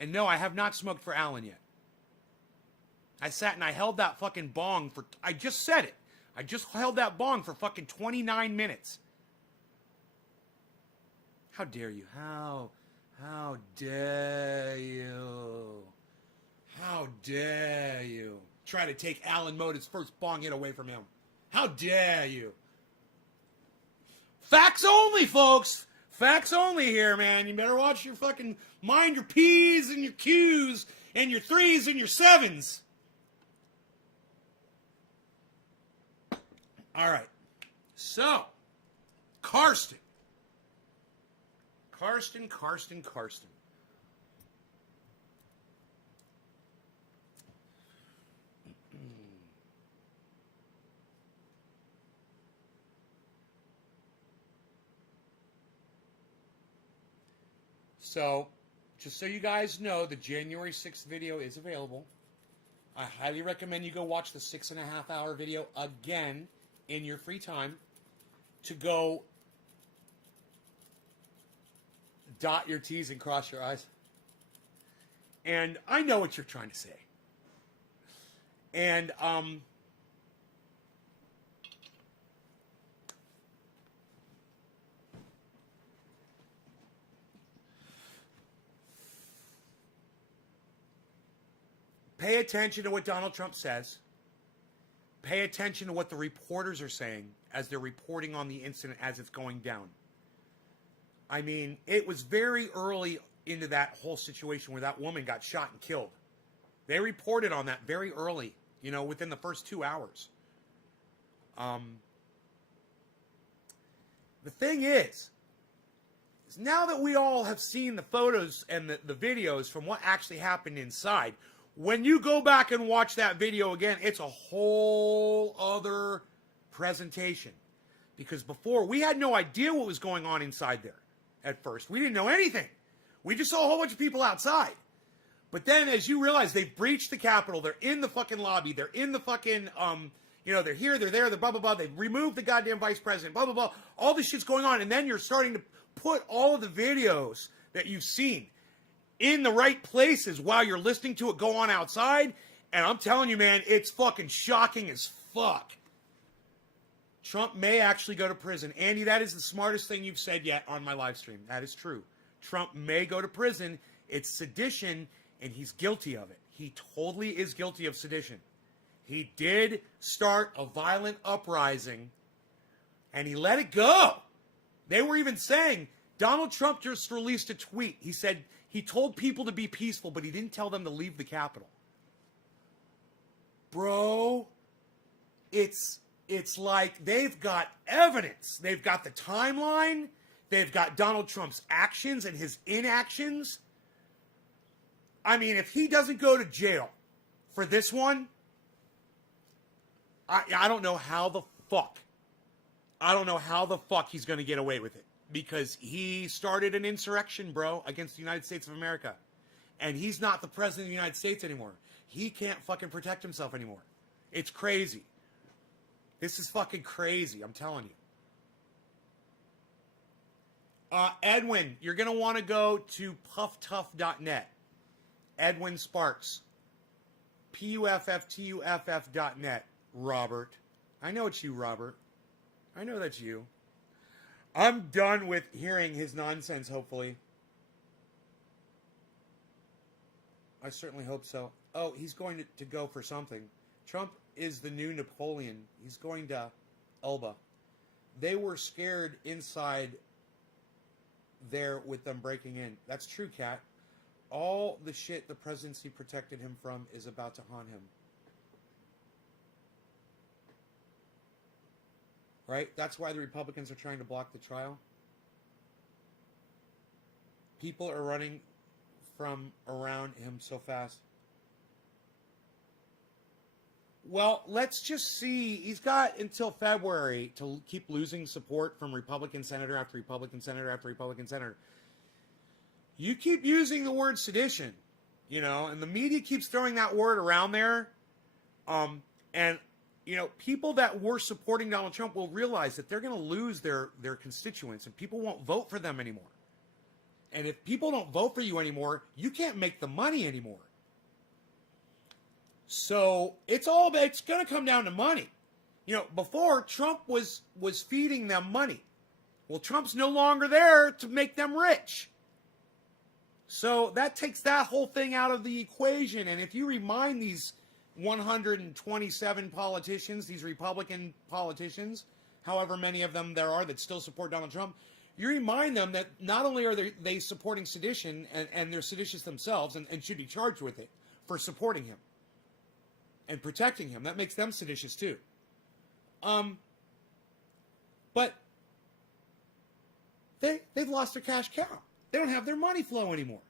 And no, I have not smoked for Alan yet. I sat and I held that fucking bong for... I just said it. I just held that bong for fucking 29 minutes. How dare you? How dare you? How dare you? Try to take Alan Moda's first bong hit away from him. How dare you? Facts only, folks. Facts only here, man. You better watch your fucking... Mind your P's and your Q's and your 3's and your 7's. All right. So, Karsten. So, just so you guys know, the January 6th video is available. I highly recommend you go watch the 6.5-hour video again in your free time to go dot your T's and cross your I's. And I know what you're trying to say. And, pay attention to what Donald Trump says. Pay attention to what the reporters are saying as they're reporting on the incident as it's going down. I mean, it was very early into that whole situation where that woman got shot and killed. They reported on that very early, you know, within the first 2 hours. The thing is now that we all have seen the photos and the videos from what actually happened inside, when you go back and watch that video again, it's a whole other presentation. Because before, we had no idea what was going on inside there at first. We didn't know anything. We just saw a whole bunch of people outside. But then as you realize they've breached the Capitol, they're in the fucking lobby, they're in the fucking, they're here, they're there, they're blah, blah, blah. They've removed the goddamn vice president, blah, blah, blah. All this shit's going on. And then you're starting to put all of the videos that you've seen in the right places while you're listening to it go on outside. And I'm telling you, man, it's fucking shocking as fuck. Trump may actually go to prison. Andy, that is the smartest thing you've said yet on my live stream. That is true. Trump may go to prison. It's sedition, and he's guilty of it. He totally is guilty of sedition. He did start a violent uprising, and he let it go. They were even saying, Donald Trump just released a tweet. He said he told people to be peaceful, but he didn't tell them to leave the Capitol. Bro, it's like they've got evidence. They've got the timeline. They've got Donald Trump's actions and his inactions. I mean, if he doesn't go to jail for this one, I don't know how the fuck. I don't know how the fuck he's going to get away with it. Because he started an insurrection, bro, against the United States of America. And he's not the president of the United States anymore. He can't fucking protect himself anymore. It's crazy. This is fucking crazy, I'm telling you. Edwin, you're going to want to go to pufftuff.net. Edwin Sparks. PUFFTUFF.net. Robert. I know it's you, Robert. I know that's you. I'm done with hearing his nonsense, hopefully. I certainly hope so. Oh, he's going to go for something. Trump is the new Napoleon. He's going to Elba. They were scared inside there with them breaking in. That's true, Kat. All the shit the presidency protected him from is about to haunt him. Right? That's why the Republicans are trying to block the trial. People are running from around him so fast. Well, let's just see. He's got until February to keep losing support from Republican senator after Republican senator after Republican senator. You keep using the word sedition, and the media keeps throwing that word around there. People that were supporting Donald Trump will realize that they're going to lose their constituents and people won't vote for them anymore. And if people don't vote for you anymore, you can't make the money anymore. So it's going to come down to money. Before Trump was feeding them money. Well, Trump's no longer there to make them rich. So that takes that whole thing out of the equation. And if you remind these 127 politicians, these Republican politicians, however many of them there are that still support Donald Trump, you remind them that not only are they supporting sedition, and they're seditious themselves and should be charged with it for supporting him and protecting him. That makes them seditious too. But they've lost their cash cow. They don't have their money flow anymore.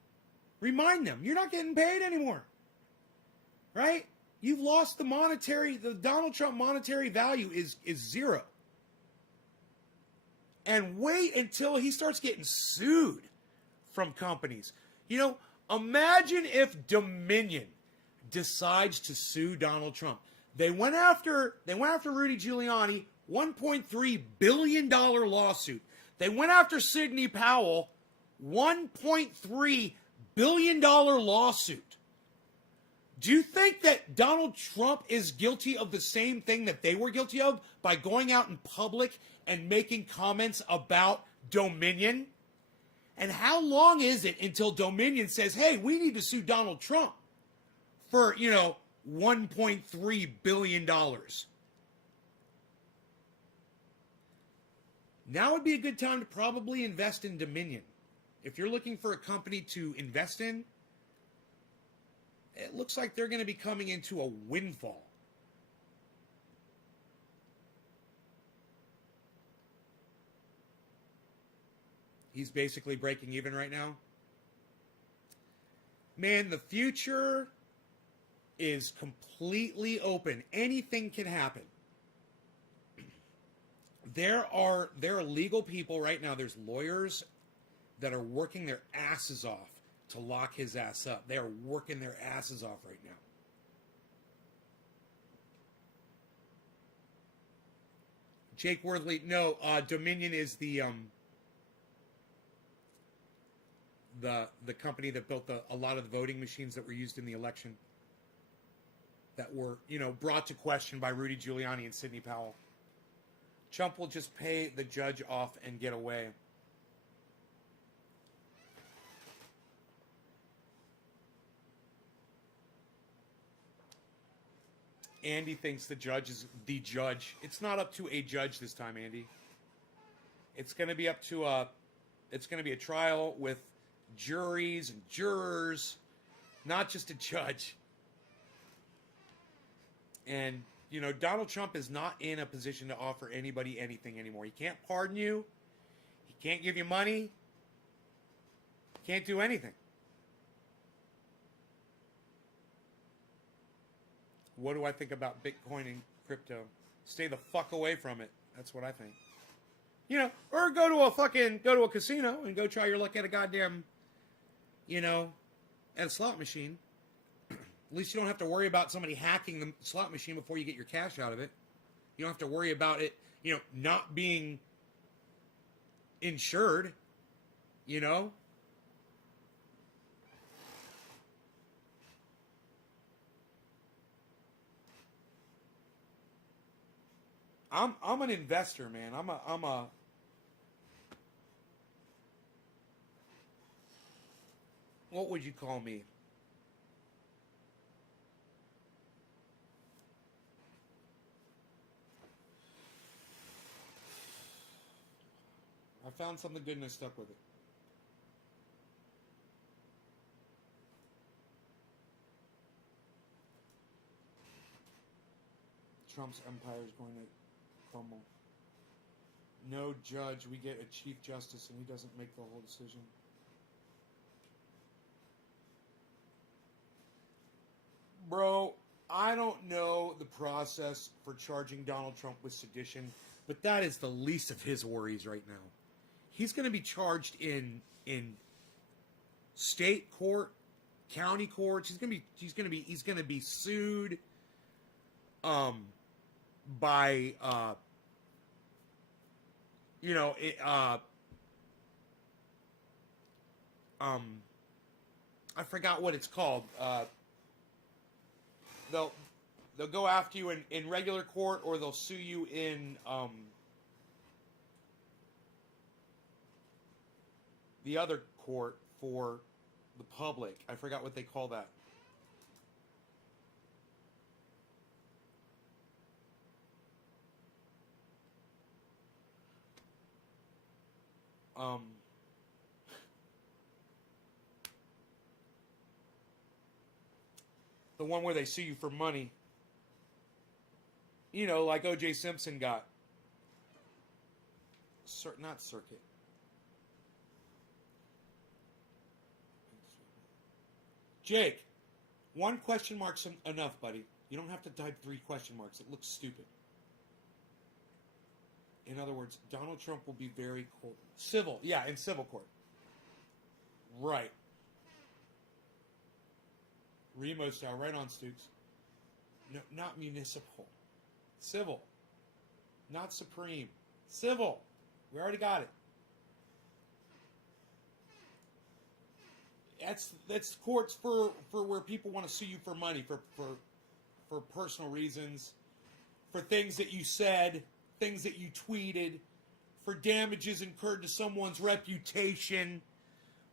Remind them, you're not getting paid anymore. Right? You've lost the Donald Trump monetary value is zero. And wait until he starts getting sued from companies. Imagine if Dominion decides to sue Donald Trump. They went after Rudy Giuliani, $1.3 billion lawsuit. They went after Sidney Powell, $1.3 billion lawsuit. Do you think that Donald Trump is guilty of the same thing that they were guilty of by going out in public and making comments about Dominion? And how long is it until Dominion says, hey, we need to sue Donald Trump for, $1.3 billion? Now would be a good time to probably invest in Dominion. If you're looking for a company to invest in, it looks like they're going to be coming into a windfall. He's basically breaking even right now. Man, the future is completely open. Anything can happen. There are legal people right now. There's lawyers that are working their asses off to lock his ass up. They are working their asses off right now. Jake Worthley, no, Dominion is the company that built a lot of the voting machines that were used in the election, that were, brought to question by Rudy Giuliani and Sidney Powell. Trump will just pay the judge off and get away. Andy thinks the judge is the judge. It's not up to a judge this time, Andy. It's going to be up to it's going to be a trial with juries and jurors, not just a judge. And, Donald Trump is not in a position to offer anybody anything anymore. He can't pardon you. He can't give you money. He can't do anything. What do I think about Bitcoin and crypto? Stay the fuck away from it. That's what I think. Or go to a casino and go try your luck at a goddamn, at a slot machine. At least you don't have to worry about somebody hacking the slot machine before you get your cash out of it. You don't have to worry about it, not being insured, I'm an investor, man. I'm a what would you call me? I found something good and I stuck with it. Trump's empire is going to crumble. No judge. We get a chief justice and he doesn't make the whole decision. Bro, I don't know the process for charging Donald Trump with sedition, but that is the least of his worries right now. He's going to be charged in state court, county courts. He's going to be sued by I forgot what it's called. They'll go after you in regular court, or they'll sue you in the other court for the public. I forgot what they call that. The one where they sue you for money. Like O.J. Simpson got. Not circuit. Jake, one question mark's enough, buddy. You don't have to type 3 question marks. It looks stupid. In other words, Donald Trump will be very cold. Civil. Yeah, in civil court. Right. Remo style. Right on, Stooks. No, not municipal. Civil. Not supreme. Civil. We already got it. That's courts for where people want to sue you for money, for personal reasons, for things that you said, things that you tweeted, for damages incurred to someone's reputation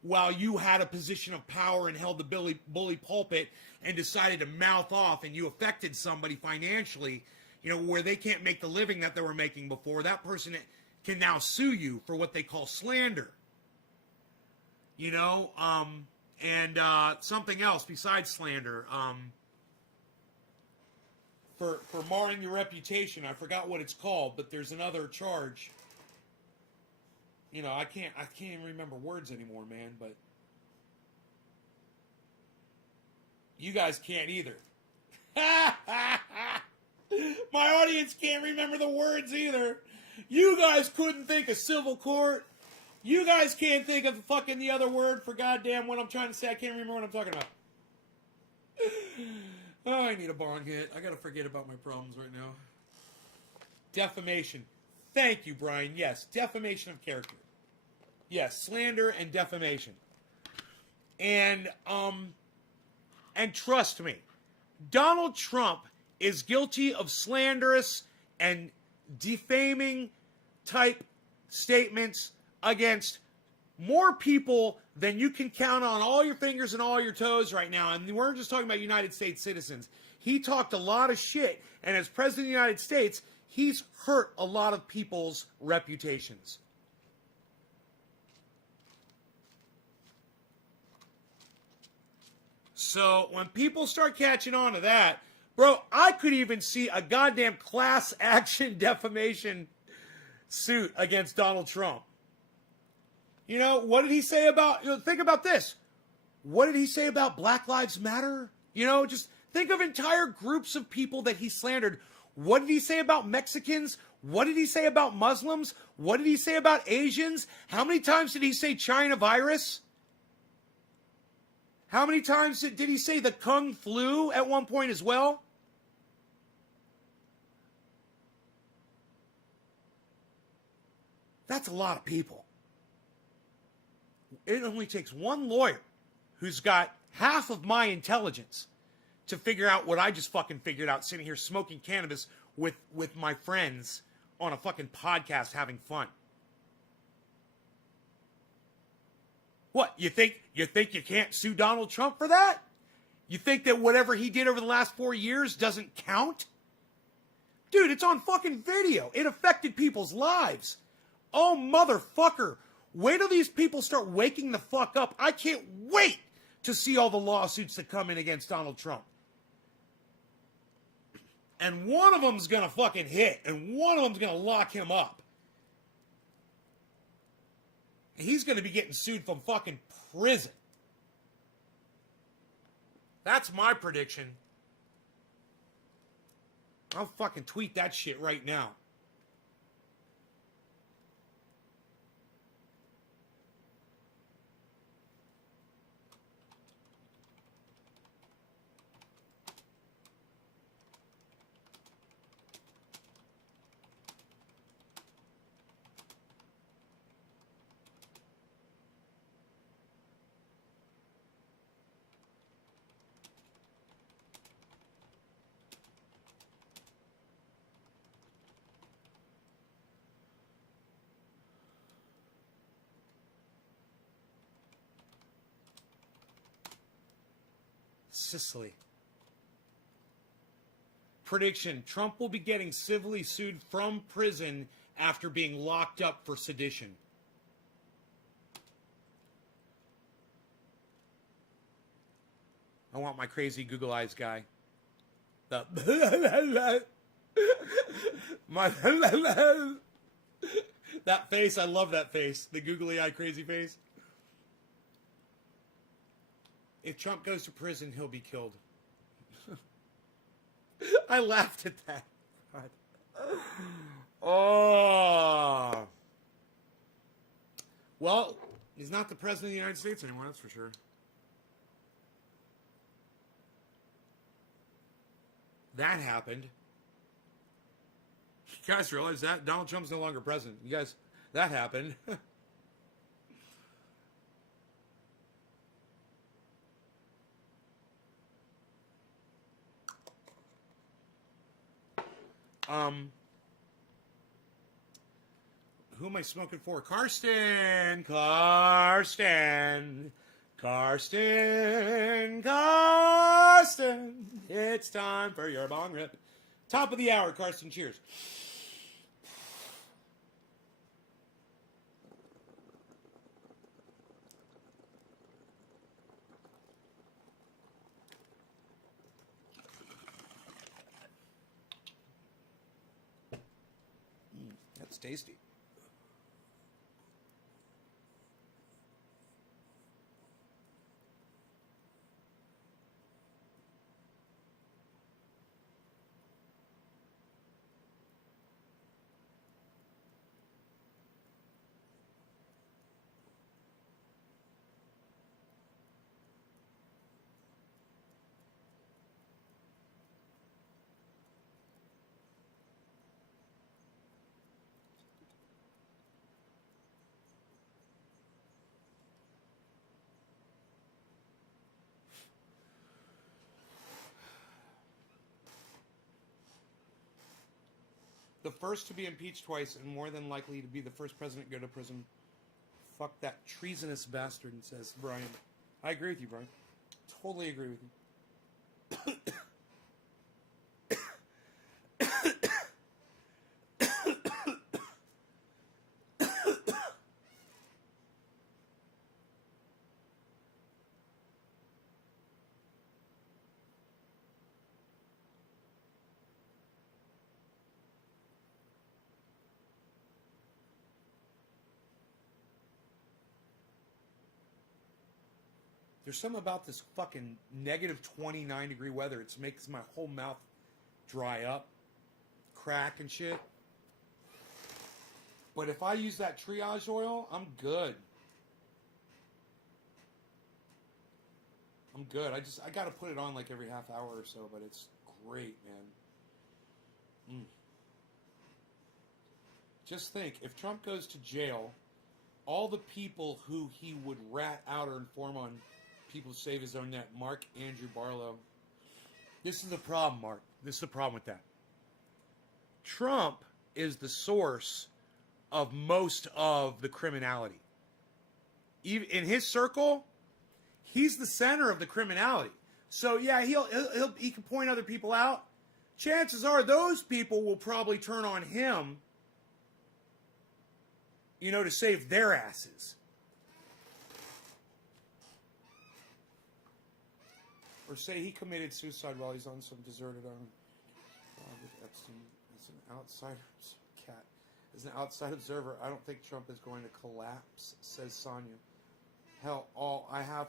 while you had a position of power and held the bully pulpit and decided to mouth off, and you affected somebody financially, where they can't make the living that they were making before. That person can now sue you for what they call slander. And something else besides slander. For marring your reputation. I forgot what it's called, but there's another charge. You know, I can't even remember words anymore, man, but you guys can't either. My audience can't remember the words either. You guys couldn't think of civil court. You guys can't think of fucking the other word for goddamn what I'm trying to say. I can't remember what I'm talking about. Oh, I need a bong hit. I gotta forget about my problems right now. Defamation. Thank you, Brian. Yes, defamation of character. Yes, slander and defamation. And trust me, Donald Trump is guilty of slanderous and defaming type statements against more people than you can count on all your fingers and all your toes right now. And we're just talking about United States citizens. He talked a lot of shit, and as President of the United States, he's hurt a lot of people's reputations. So when people start catching on to that, bro, I could even see a goddamn class action defamation suit against Donald Trump. You know, what did he say about, think about this. What did he say about Black Lives Matter? You know, just think of entire groups of people that he slandered. What did he say about Mexicans? What did he say about Muslims? What did he say about Asians? How many times did he say China virus? How many times did he say the Kung flu at one point as well? That's a lot of people. It only takes one lawyer who's got half of my intelligence to figure out what I just fucking figured out sitting here smoking cannabis with my friends on a fucking podcast having fun. What, you think you can't sue Donald Trump for that? You think that whatever he did over the last 4 years doesn't count? Dude, it's on fucking video. It affected people's lives. Oh, motherfucker. Wait till these people start waking the fuck up. I can't wait to see all the lawsuits that come in against Donald Trump. And one of them's gonna fucking hit, and one of them's gonna lock him up. He's gonna be getting sued from fucking prison. That's my prediction. I'll fucking tweet that shit right now. Sicily. Prediction: Trump will be getting civilly sued from prison after being locked up for sedition. I want my crazy Google Eyes guy. The my that face, I love that face. The googly eye crazy face. If Trump goes to prison, he'll be killed. I laughed at that. God. Oh. Well, he's not the president of the United States anymore, that's for sure. That happened. You guys realize that? Donald Trump's no longer president. You guys, that happened. Who am I smoking for? Karsten. It's time for your bong rip. Top of the hour, Karsten. Cheers. That's tasty. The first to be impeached twice and more than likely to be the first president to go to prison. Fuck that treasonous bastard, says Brian. I agree with you, Brian. Totally agree with you. There's something about this fucking negative 29 degree weather. It makes my whole mouth dry up, crack and shit. But if I use that triage oil, I'm good. I'm good. I got to put it on like every half hour or so, but it's great, man. Just think, if Trump goes to jail, all the people who he would rat out or inform on people to save his own neck, Mark Andrew Barlow. This is the problem, Mark. This is the problem with that. Trump is the source of most of the criminality. Even in his circle, he's the center of the criminality. So yeah, he can point other people out. Chances are those people will probably turn on him, you know, to save their asses. Or say he committed suicide while he's on some deserted island. With Epstein as an outsider, cat. As an outside observer, I don't think Trump is going to collapse, says Sonia. Hell, all I have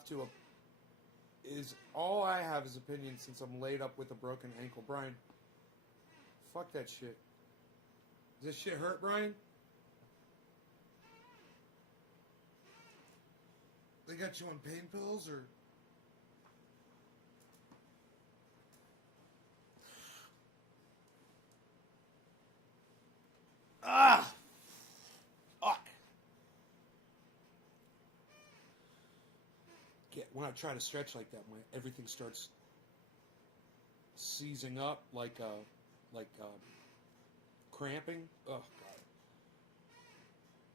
is opinion since I'm laid up with a broken ankle. Brian, fuck that shit. Does this shit hurt, Brian? They got you on pain pills or? Ah! Fuck. When I try to stretch like that, everything starts seizing up like cramping. Oh, God.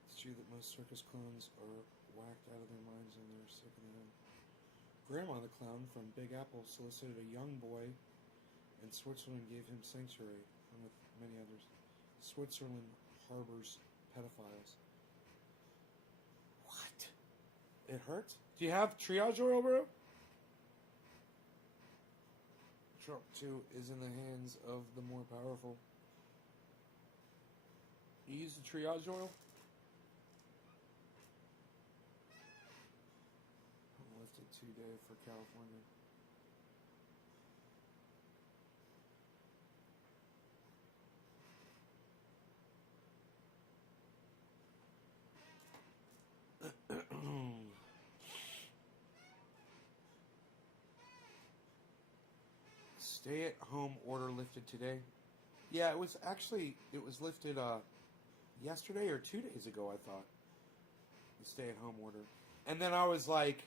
It's true that most circus clowns are whacked out of their minds and they're sick in the head. Grandma the clown from Big Apple solicited a young boy and Switzerland gave him sanctuary, along with many others. Switzerland harbors pedophiles. What? It hurts? Do you have triage oil, bro? Trump, too, is in the hands of the more powerful. You use the triage oil? Lifted 2-day for California. Stay-at-home order lifted today. Yeah, it was lifted yesterday or 2 days ago, I thought. The stay-at-home order. And then I was like,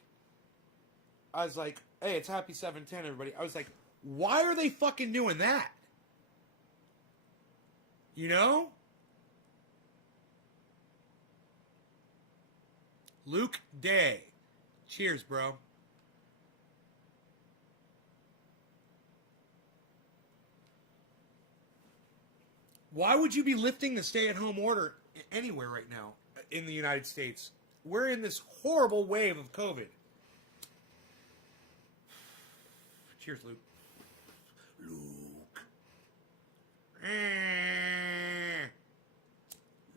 hey, it's happy 7/10, everybody. I was like, why are they fucking doing that? You know? Luke Day. Cheers, bro. Why would you be lifting the stay-at-home order anywhere right now in the United States? We're in this horrible wave of COVID. Cheers, Luke. Luke.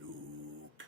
Luke.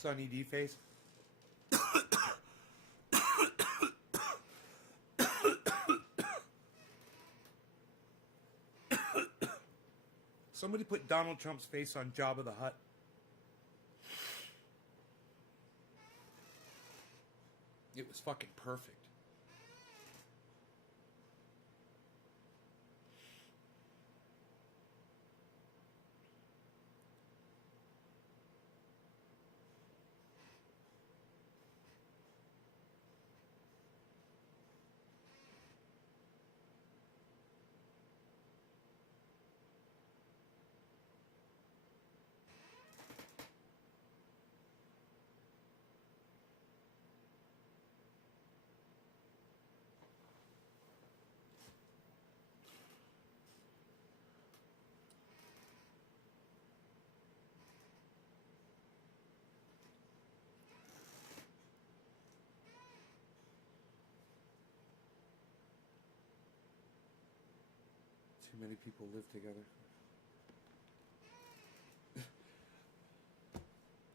Sunny D face. Somebody put Donald Trump's face on Jabba the Hutt. It was fucking perfect. Too many people live together.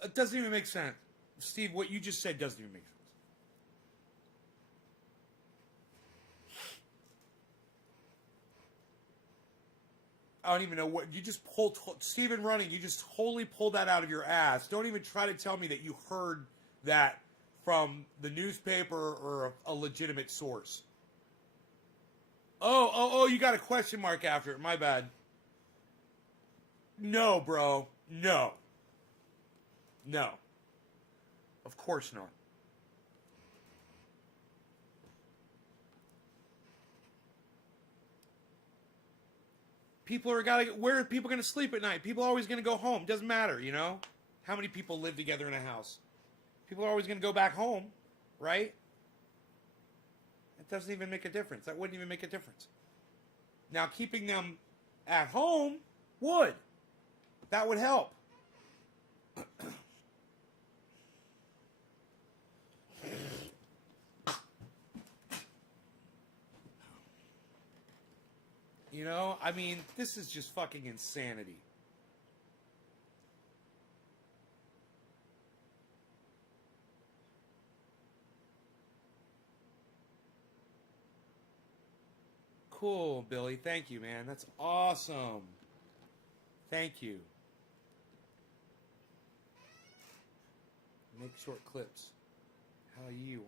It doesn't even make sense. Steve, what you just said doesn't even make sense. I don't even know what you just pulled. Stephen Running, you just wholly pulled that out of your ass. Don't even try to tell me that you heard that from the newspaper or a legitimate source. Oh, you got a question mark after it. My bad. No, bro. No. No. Of course not. Where are people going to sleep at night? People are always going to go home. Doesn't matter, you know? How many people live together in a house? People are always going to go back home, right? It doesn't even make a difference. That wouldn't even make a difference. Now, keeping them at home would. That would help. You know, I mean, this is just fucking insanity. Cool, Billy. Thank you, man. That's awesome. Thank you. Make short clips. How are you?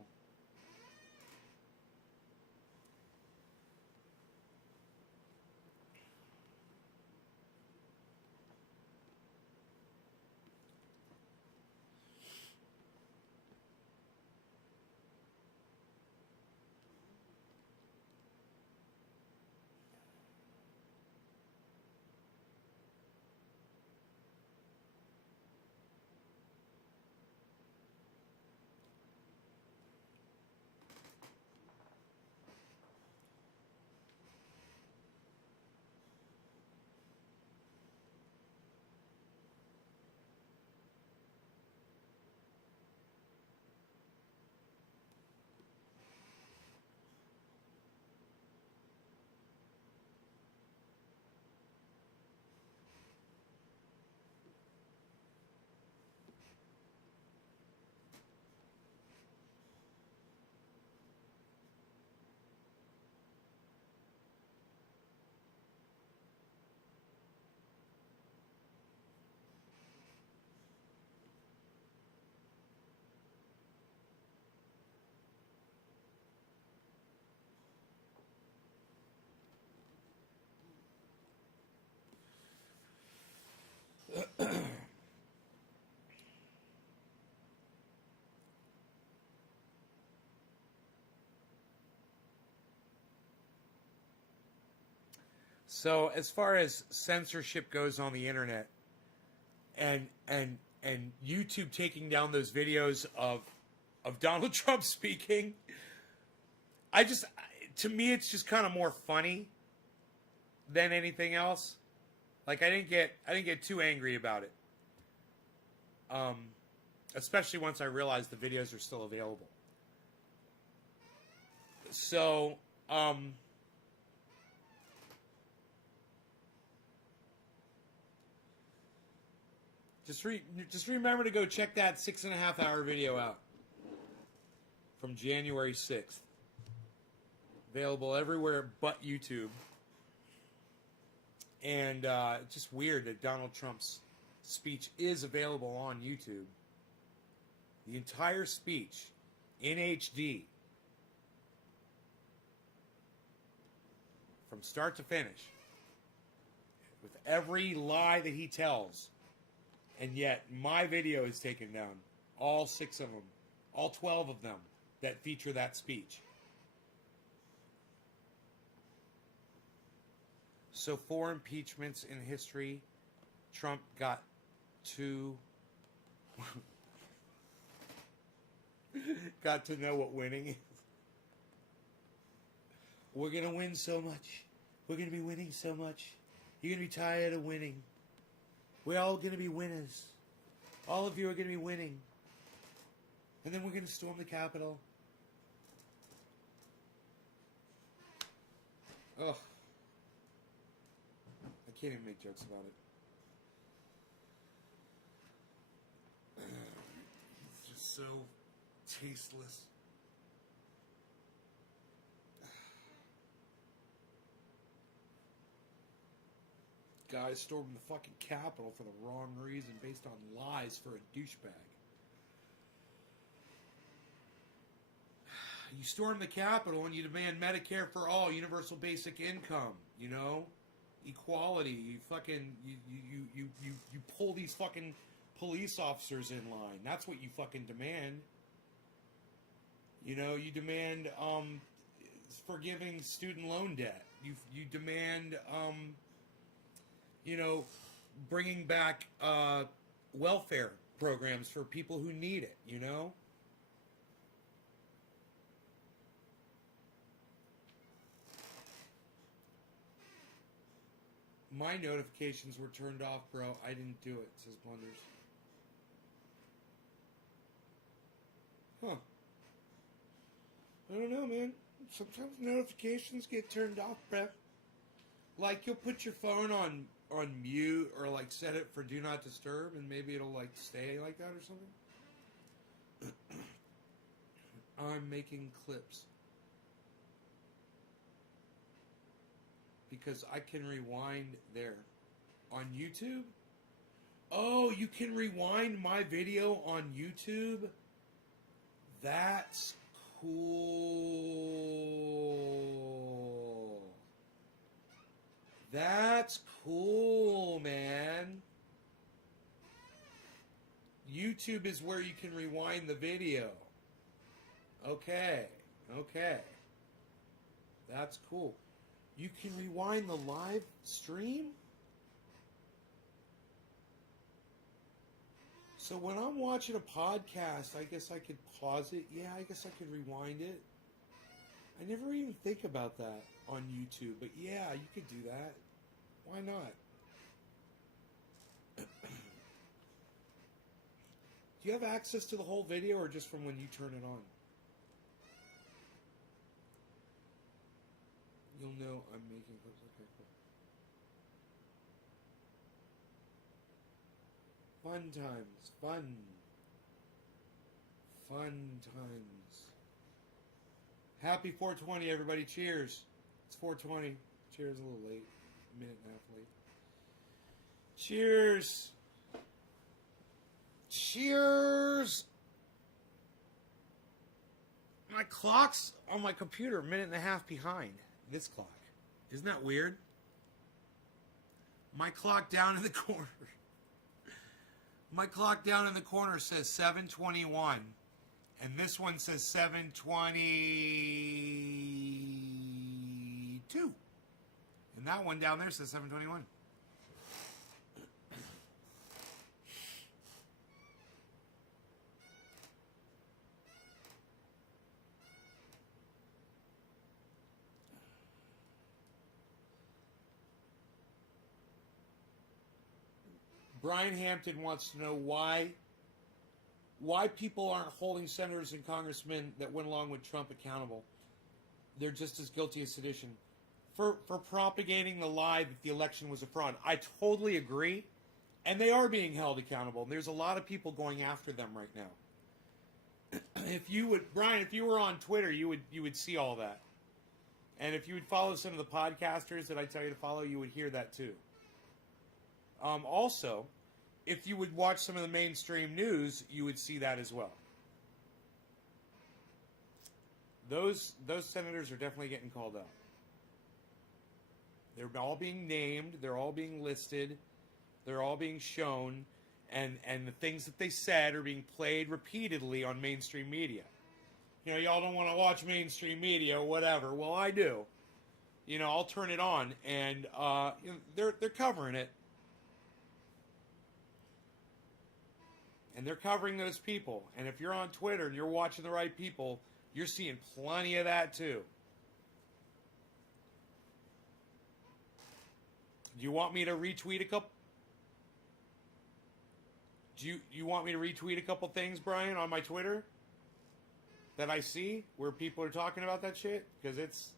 So as far as censorship goes on the internet, and YouTube taking down those videos of Donald Trump speaking, to me it's just kind of more funny than anything else. Like I didn't get too angry about it. Especially once I realized the videos are still available. So, Just remember to go check that 6.5-hour video out from January 6th. Available everywhere but YouTube. And it's just weird that Donald Trump's speech is available on YouTube. The entire speech in HD. From start to finish. With every lie that he tells. And yet, my video is taken down. All 6 of them. All 12 of them that feature that speech. So 4 impeachments in history. Trump got 2. Got to know what winning is. We're going to win so much. We're going to be winning so much. You're going to be tired of winning. We're all going to be winners. All of you are going to be winning. And then we're going to storm the Capitol. Ugh. I can't even make jokes about it. It's just so tasteless. Guys storming the fucking Capitol for the wrong reason based on lies for a douchebag. You storm the Capitol and you demand Medicare for all, universal basic income, you know? Equality. You fucking you pull these fucking police officers in line. That's what you fucking demand. You know, you demand forgiving student loan debt. You demand you know, bringing back welfare programs for people who need it, you know? My notifications were turned off, bro. I didn't do it, says Blunders. Huh. I don't know, man. Sometimes notifications get turned off, bro. Like, you'll put your phone on mute or, like, set it for do not disturb, and maybe it'll, like, stay like that or something. I'm making clips. Because I can rewind there. On YouTube? Oh, you can rewind my video on YouTube? That's cool. That's cool, man. YouTube is where you can rewind the video. Okay. Okay. That's cool. You can rewind the live stream? So when I'm watching a podcast, I guess I could pause it. Yeah, I guess I could rewind it. I never even think about that on YouTube. But yeah, you could do that. Why not? Do you have access to the whole video or just from when you turn it on? You'll know I'm making clips. Okay, cool. Fun times. Fun. Fun times. Happy 420, everybody. Cheers. It's 420. Cheers a little late. A minute and a half late. Cheers. Cheers. My clock's on my computer a minute and a half behind this clock. Isn't that weird? My clock down in the corner. My clock down in the corner says 7:21. And this one says 7:22. And that one down there says 7:21. Brian Hampton wants to know why people aren't holding senators and congressmen that went along with Trump accountable. They're just as guilty as sedition. For propagating the lie that the election was a fraud. I totally agree. And they are being held accountable. And there's a lot of people going after them right now. If you would, Brian, if you were on Twitter, you would see all that. And if you would follow some of the podcasters that I tell you to follow, you would hear that too. Also, if you would watch some of the mainstream news, you would see that as well. Those senators are definitely getting called out. They're all being named. They're all being listed. They're all being shown. And the things that they said are being played repeatedly on mainstream media. You know, y'all don't want to watch mainstream media or whatever. Well, I do. You know, I'll turn it on, and you know, they're covering it. And they're covering those people. And if you're on Twitter and you're watching the right people, you're seeing plenty of that too. Do you want me to retweet a couple? Do you want me to retweet a couple things, Brian, on my Twitter that I see where people are talking about that shit? Because it's,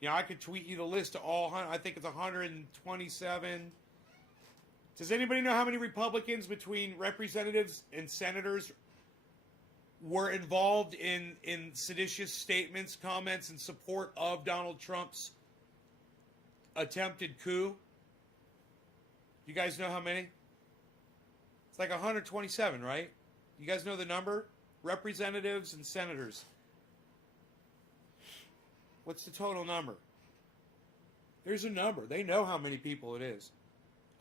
you know, I could tweet you the list of all, I think it's 127. Does anybody know how many Republicans between representatives and senators were involved in seditious statements, comments in support of Donald Trump's attempted coup? You guys know how many? It's like 127, right? You guys know the number? Representatives and senators. What's the total number? There's a number. They know how many people it is.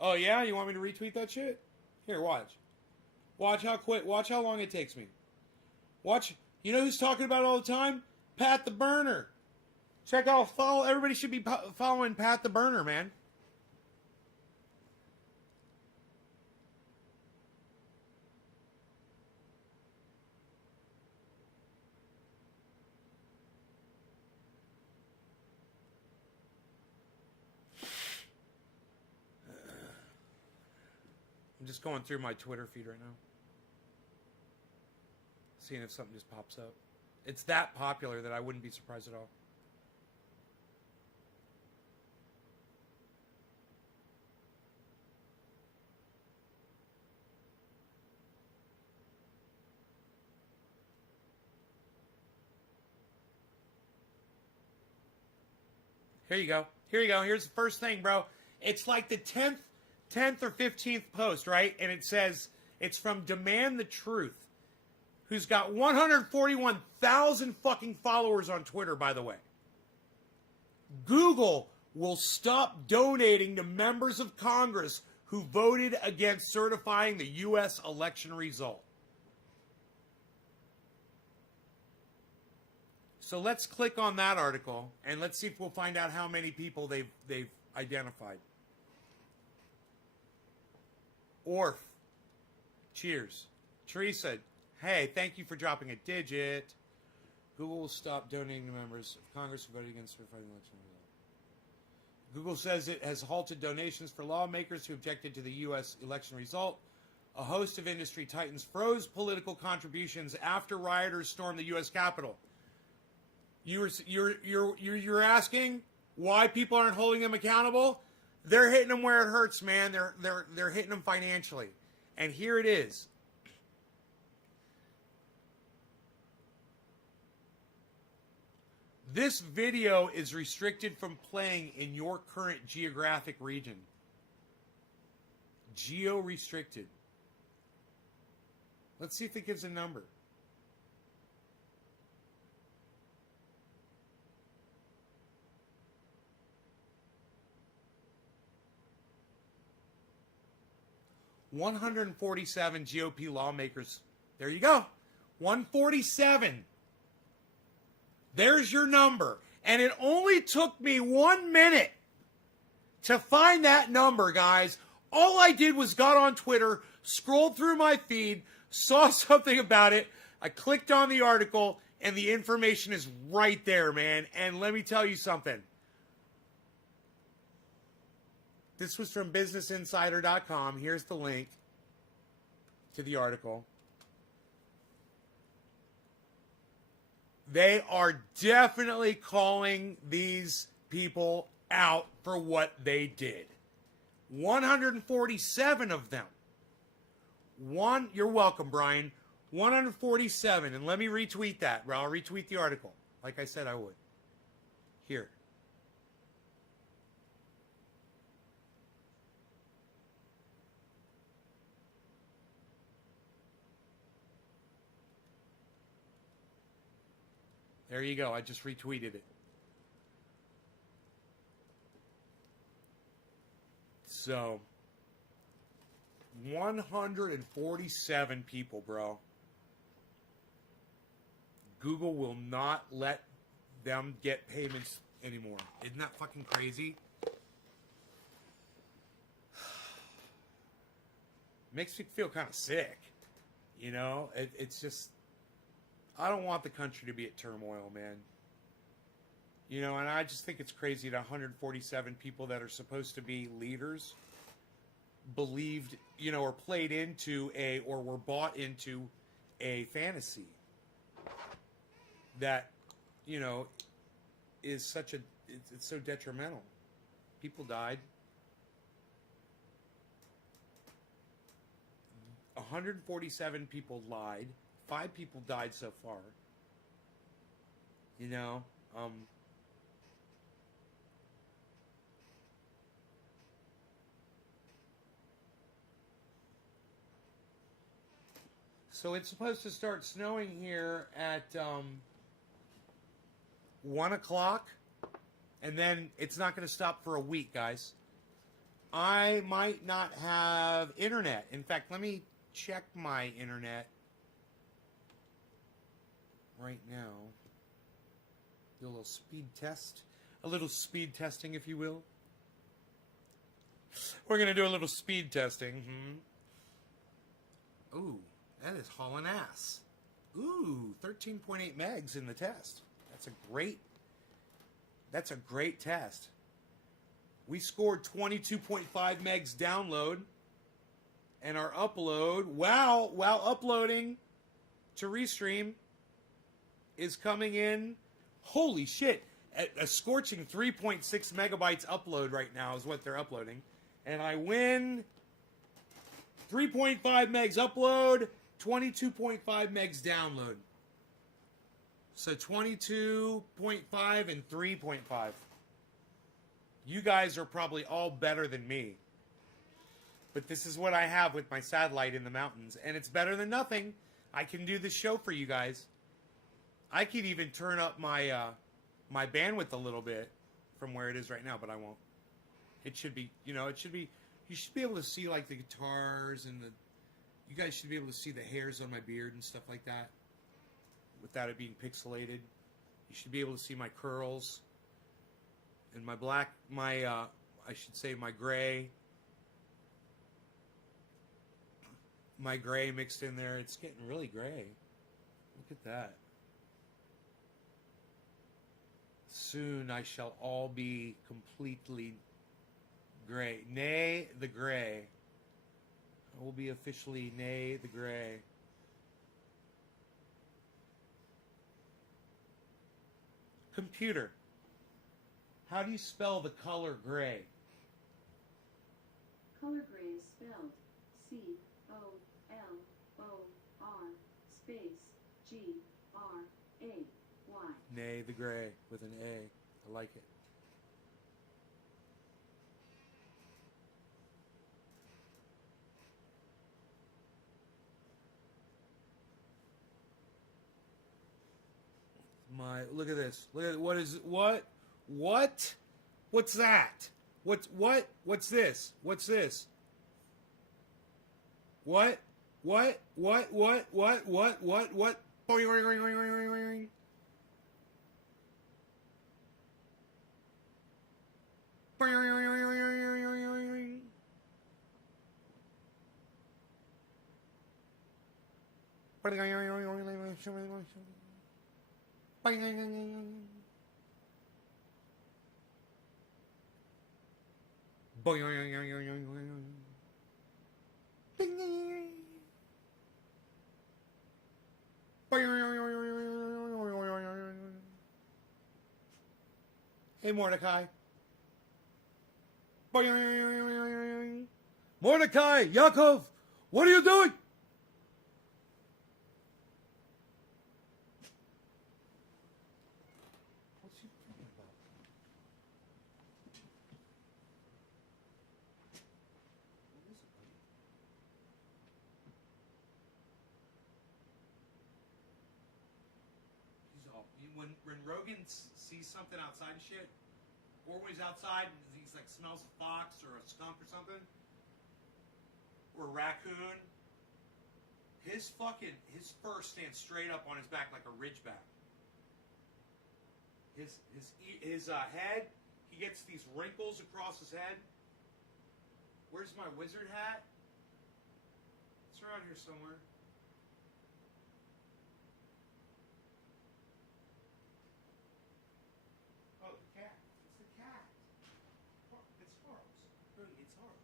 Oh, yeah? You want me to retweet that shit? Here, watch. Watch how quick. Watch how long it takes me. Watch. You know who's talking about it all the time? Pat the Burner. Check out, follow. Everybody should be following Pat the Burner, man. I'm just going through my Twitter feed right now. Seeing if something just pops up. It's that popular that I wouldn't be surprised at all. Here you go. Here you go. Here's the first thing, bro. It's like the 10th or 15th post, right? And it says, it's from Demand the Truth, who's got 141,000 fucking followers on Twitter, by the way. Google will stop donating to members of Congress who voted against certifying the U.S. election result. So let's click on that article, and let's see if we'll find out how many people they've identified. Orf. Cheers. Teresa. Hey, thank you for dropping a digit. Google will stop donating to members of Congress who voted against certifying the election result. Google says it has halted donations for lawmakers who objected to the U.S. election result. A host of industry titans froze political contributions after rioters stormed the U.S. Capitol. You're asking why people aren't holding them accountable? They're hitting them where it hurts, man. They're hitting them financially. And here it is. This video is restricted from playing in your current geographic region. Geo-restricted. Let's see if it gives a number. $147 GOP lawmakers. There you go. 147. There's your number. And it only took me 1 minute to find that number, guys. All I did was got on Twitter, scrolled through my feed, saw something about it. I clicked on the article, and the information is right there, man. And let me tell you something. This was from BusinessInsider.com. Here's the link to the article. They are definitely calling these people out for what they did. 147 of them. You're welcome, Brian. 147, and let me retweet that. I'll retweet the article, like I said I would. Here. There you go. I just retweeted it. So, 147 people, bro. Google will not let them get payments anymore. Isn't that fucking crazy? Makes me feel kind of sick. You know, it's just, I don't want the country to be at turmoil, man. You know, and I just think it's crazy that 147 people that are supposed to be leaders believed, you know, or played into or were bought into a fantasy that, you know, is such a, it's so detrimental. People died. 147 people lied. 5 people died so far. You know, so it's supposed to start snowing here at 1 o'clock, and then it's not going to stop for a week, guys. I might not have internet. In fact, let me check my internet right now. Do a little speed test. A little speed testing, if you will. We're going to do a little speed testing. Ooh, that is hauling ass. Ooh, 13.8 megs in the test. That's a great test. We scored 22.5 megs download. And our upload, while uploading to Restream, is coming in, holy shit, at a scorching 3.6 megabytes upload right now is what they're uploading. And I win 3.5 megs upload, 22.5 megs download. So 22.5 and 3.5. You guys are probably all better than me. But this is what I have with my satellite in the mountains. And it's better than nothing. I can do the show for you guys. I could even turn up my my bandwidth a little bit from where it is right now, but I won't. It should be, you know, you should be able to see like the guitars and you guys should be able to see the hairs on my beard and stuff like that without it being pixelated. You should be able to see my curls and my black, I should say my gray. My gray mixed in there. It's getting really gray. Look at that. Soon I shall all be completely gray. Nay, the gray. I will be officially nay, the gray. Computer. How do you spell the color gray? Color gray is spelled C-O-L-O-R space G-R-A-Y. Nay, the gray with an A. I like it. Look at this. Look at what's that? What's this? What's this? What? Hey, Mordecai. Mordecai, Yaakov, what are you doing? What's he talking about? What is it, buddy? He's all, when Rogan sees something outside and shit, or when he's outside and he's like smells a fox or a skunk or something, or a raccoon, his fur stands straight up on his back like a ridgeback. His head, he gets these wrinkles across his head. Where's my wizard hat? It's around here somewhere. Oh, the cat. It's the cat. It's Harles. Really, it's Harles.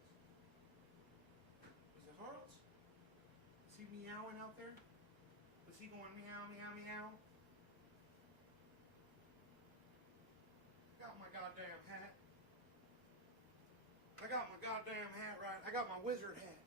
Is it Harles? Is he meowing out there? Was he going meow, meow, meow? I got my goddamn hat. I got my goddamn hat right. I got my wizard hat.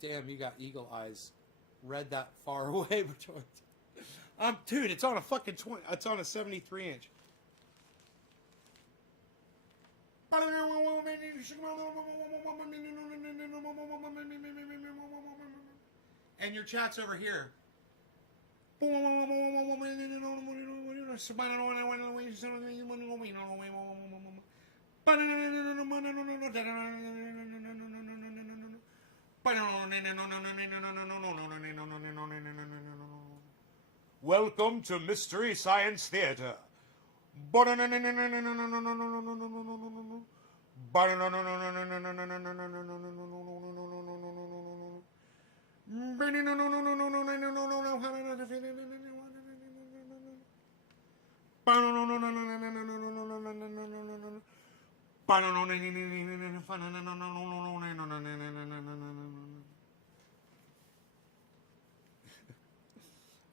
Damn, you got eagle eyes. Read that far away. Dude, it's on a fucking 20. It's on a 73 inch. And your chat's over here. Welcome to Mystery Science Theater.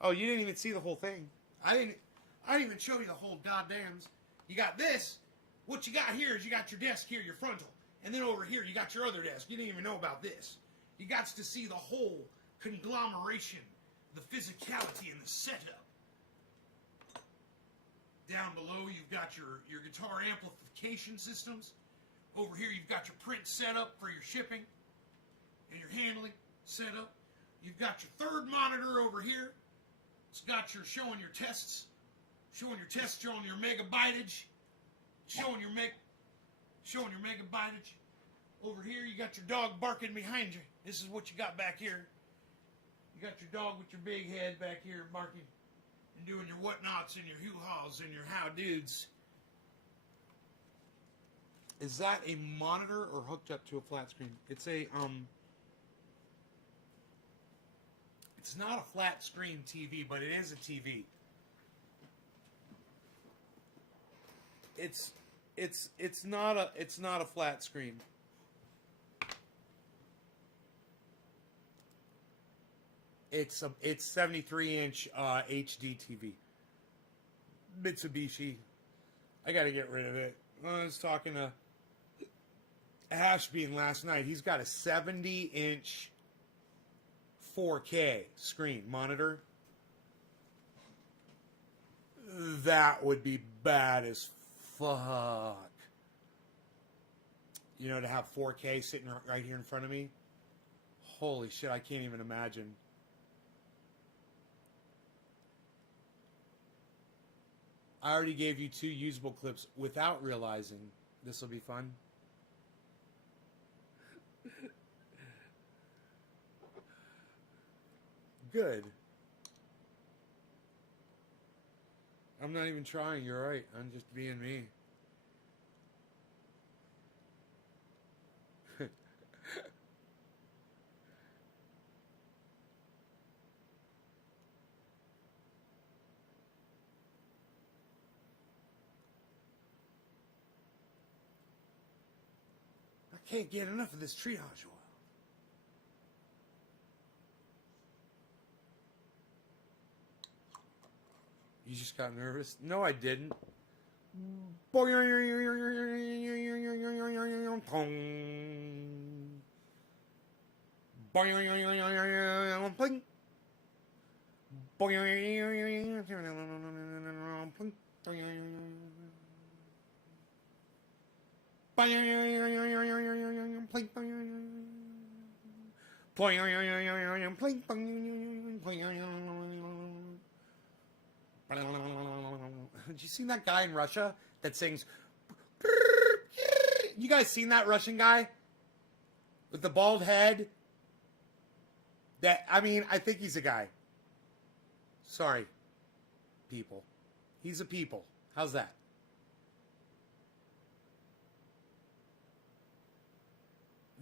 Oh, you didn't even see the whole thing. I didn't even show you the whole goddamns. You got this. What you got here is you got your desk here, your frontal. And then over here you got your other desk. You didn't even know about this. You got to see the whole conglomeration, the physicality and the setup. Down below you've got your guitar amplification systems. Over here you've got your print setup for your shipping and your handling setup. You've got your third monitor over here. It's got your showing your tests, showing your megabyteage, showing your megabyteage. Over here, you got your dog barking behind you. This is what you got back here. You got your dog with your big head back here barking and doing your whatnots and your hoo-haws and your how-dudes. Is that a monitor or hooked up to a flat screen? It's not a flat screen TV, but it is a TV. It's not a flat screen. It's 73-inch HD TV. Mitsubishi. I got to get rid of it. I was talking to Ashbean last night. He's got a 70-inch 4K screen monitor. That would be bad as fuck. You know, to have 4K sitting right here in front of me. Holy shit, I can't even imagine. I already gave you 2 usable clips without realizing this will be fun. Good. I'm not even trying, you're right. I'm just being me. Can't get enough of this triage oil. You just got nervous? No, I didn't. Did you see that guy in Russia that sings? You guys seen that Russian guy with the bald head? I think he's a guy. Sorry, people. He's a people. How's that?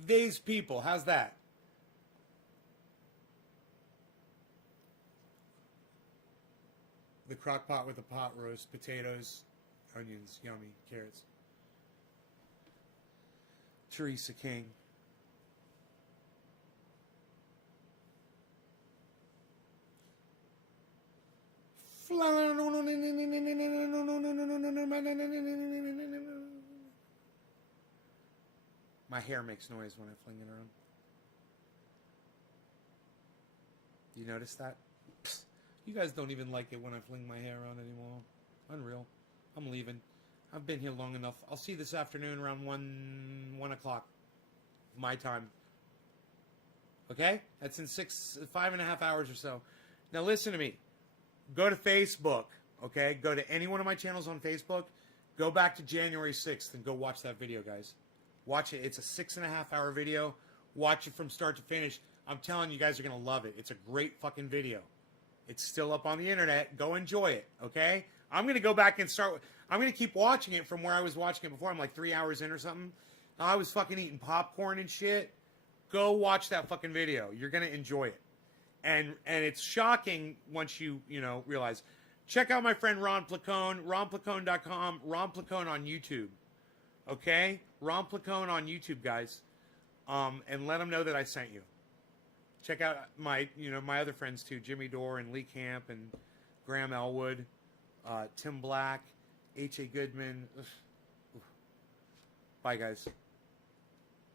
These people. How's that? The crock pot with the pot roast, potatoes, onions, yummy, carrots. Teresa King. My hair makes noise when I fling it around. You notice that? You guys don't even like it when I fling my hair around anymore. Unreal. I'm leaving. I've been here long enough. I'll see you this afternoon around 1 o'clock. My time. Okay? That's in 5.5 hours or so. Now listen to me. Go to Facebook. Okay? Go to any one of my channels on Facebook. Go back to January 6th and go watch that video, guys. Watch it. It's a 6.5 hour video. Watch it from start to finish. I'm telling you, you guys are going to love it. It's a great fucking video. It's still up on the internet. Go enjoy it, okay? I'm going to go back and I'm going to keep watching it from where I was watching it before. I'm like 3 hours in or something. I was fucking eating popcorn and shit. Go watch that fucking video. You're going to enjoy it. And it's shocking once you realize. Check out my friend Ron Placone, ronplacone.com, Ron Placone on YouTube. Okay? Ron Placone on YouTube, guys. And let them know that I sent you. Check out my other friends too, Jimmy Dore and Lee Camp and Graham Elwood, Tim Black, H.A. Goodman. Bye, guys.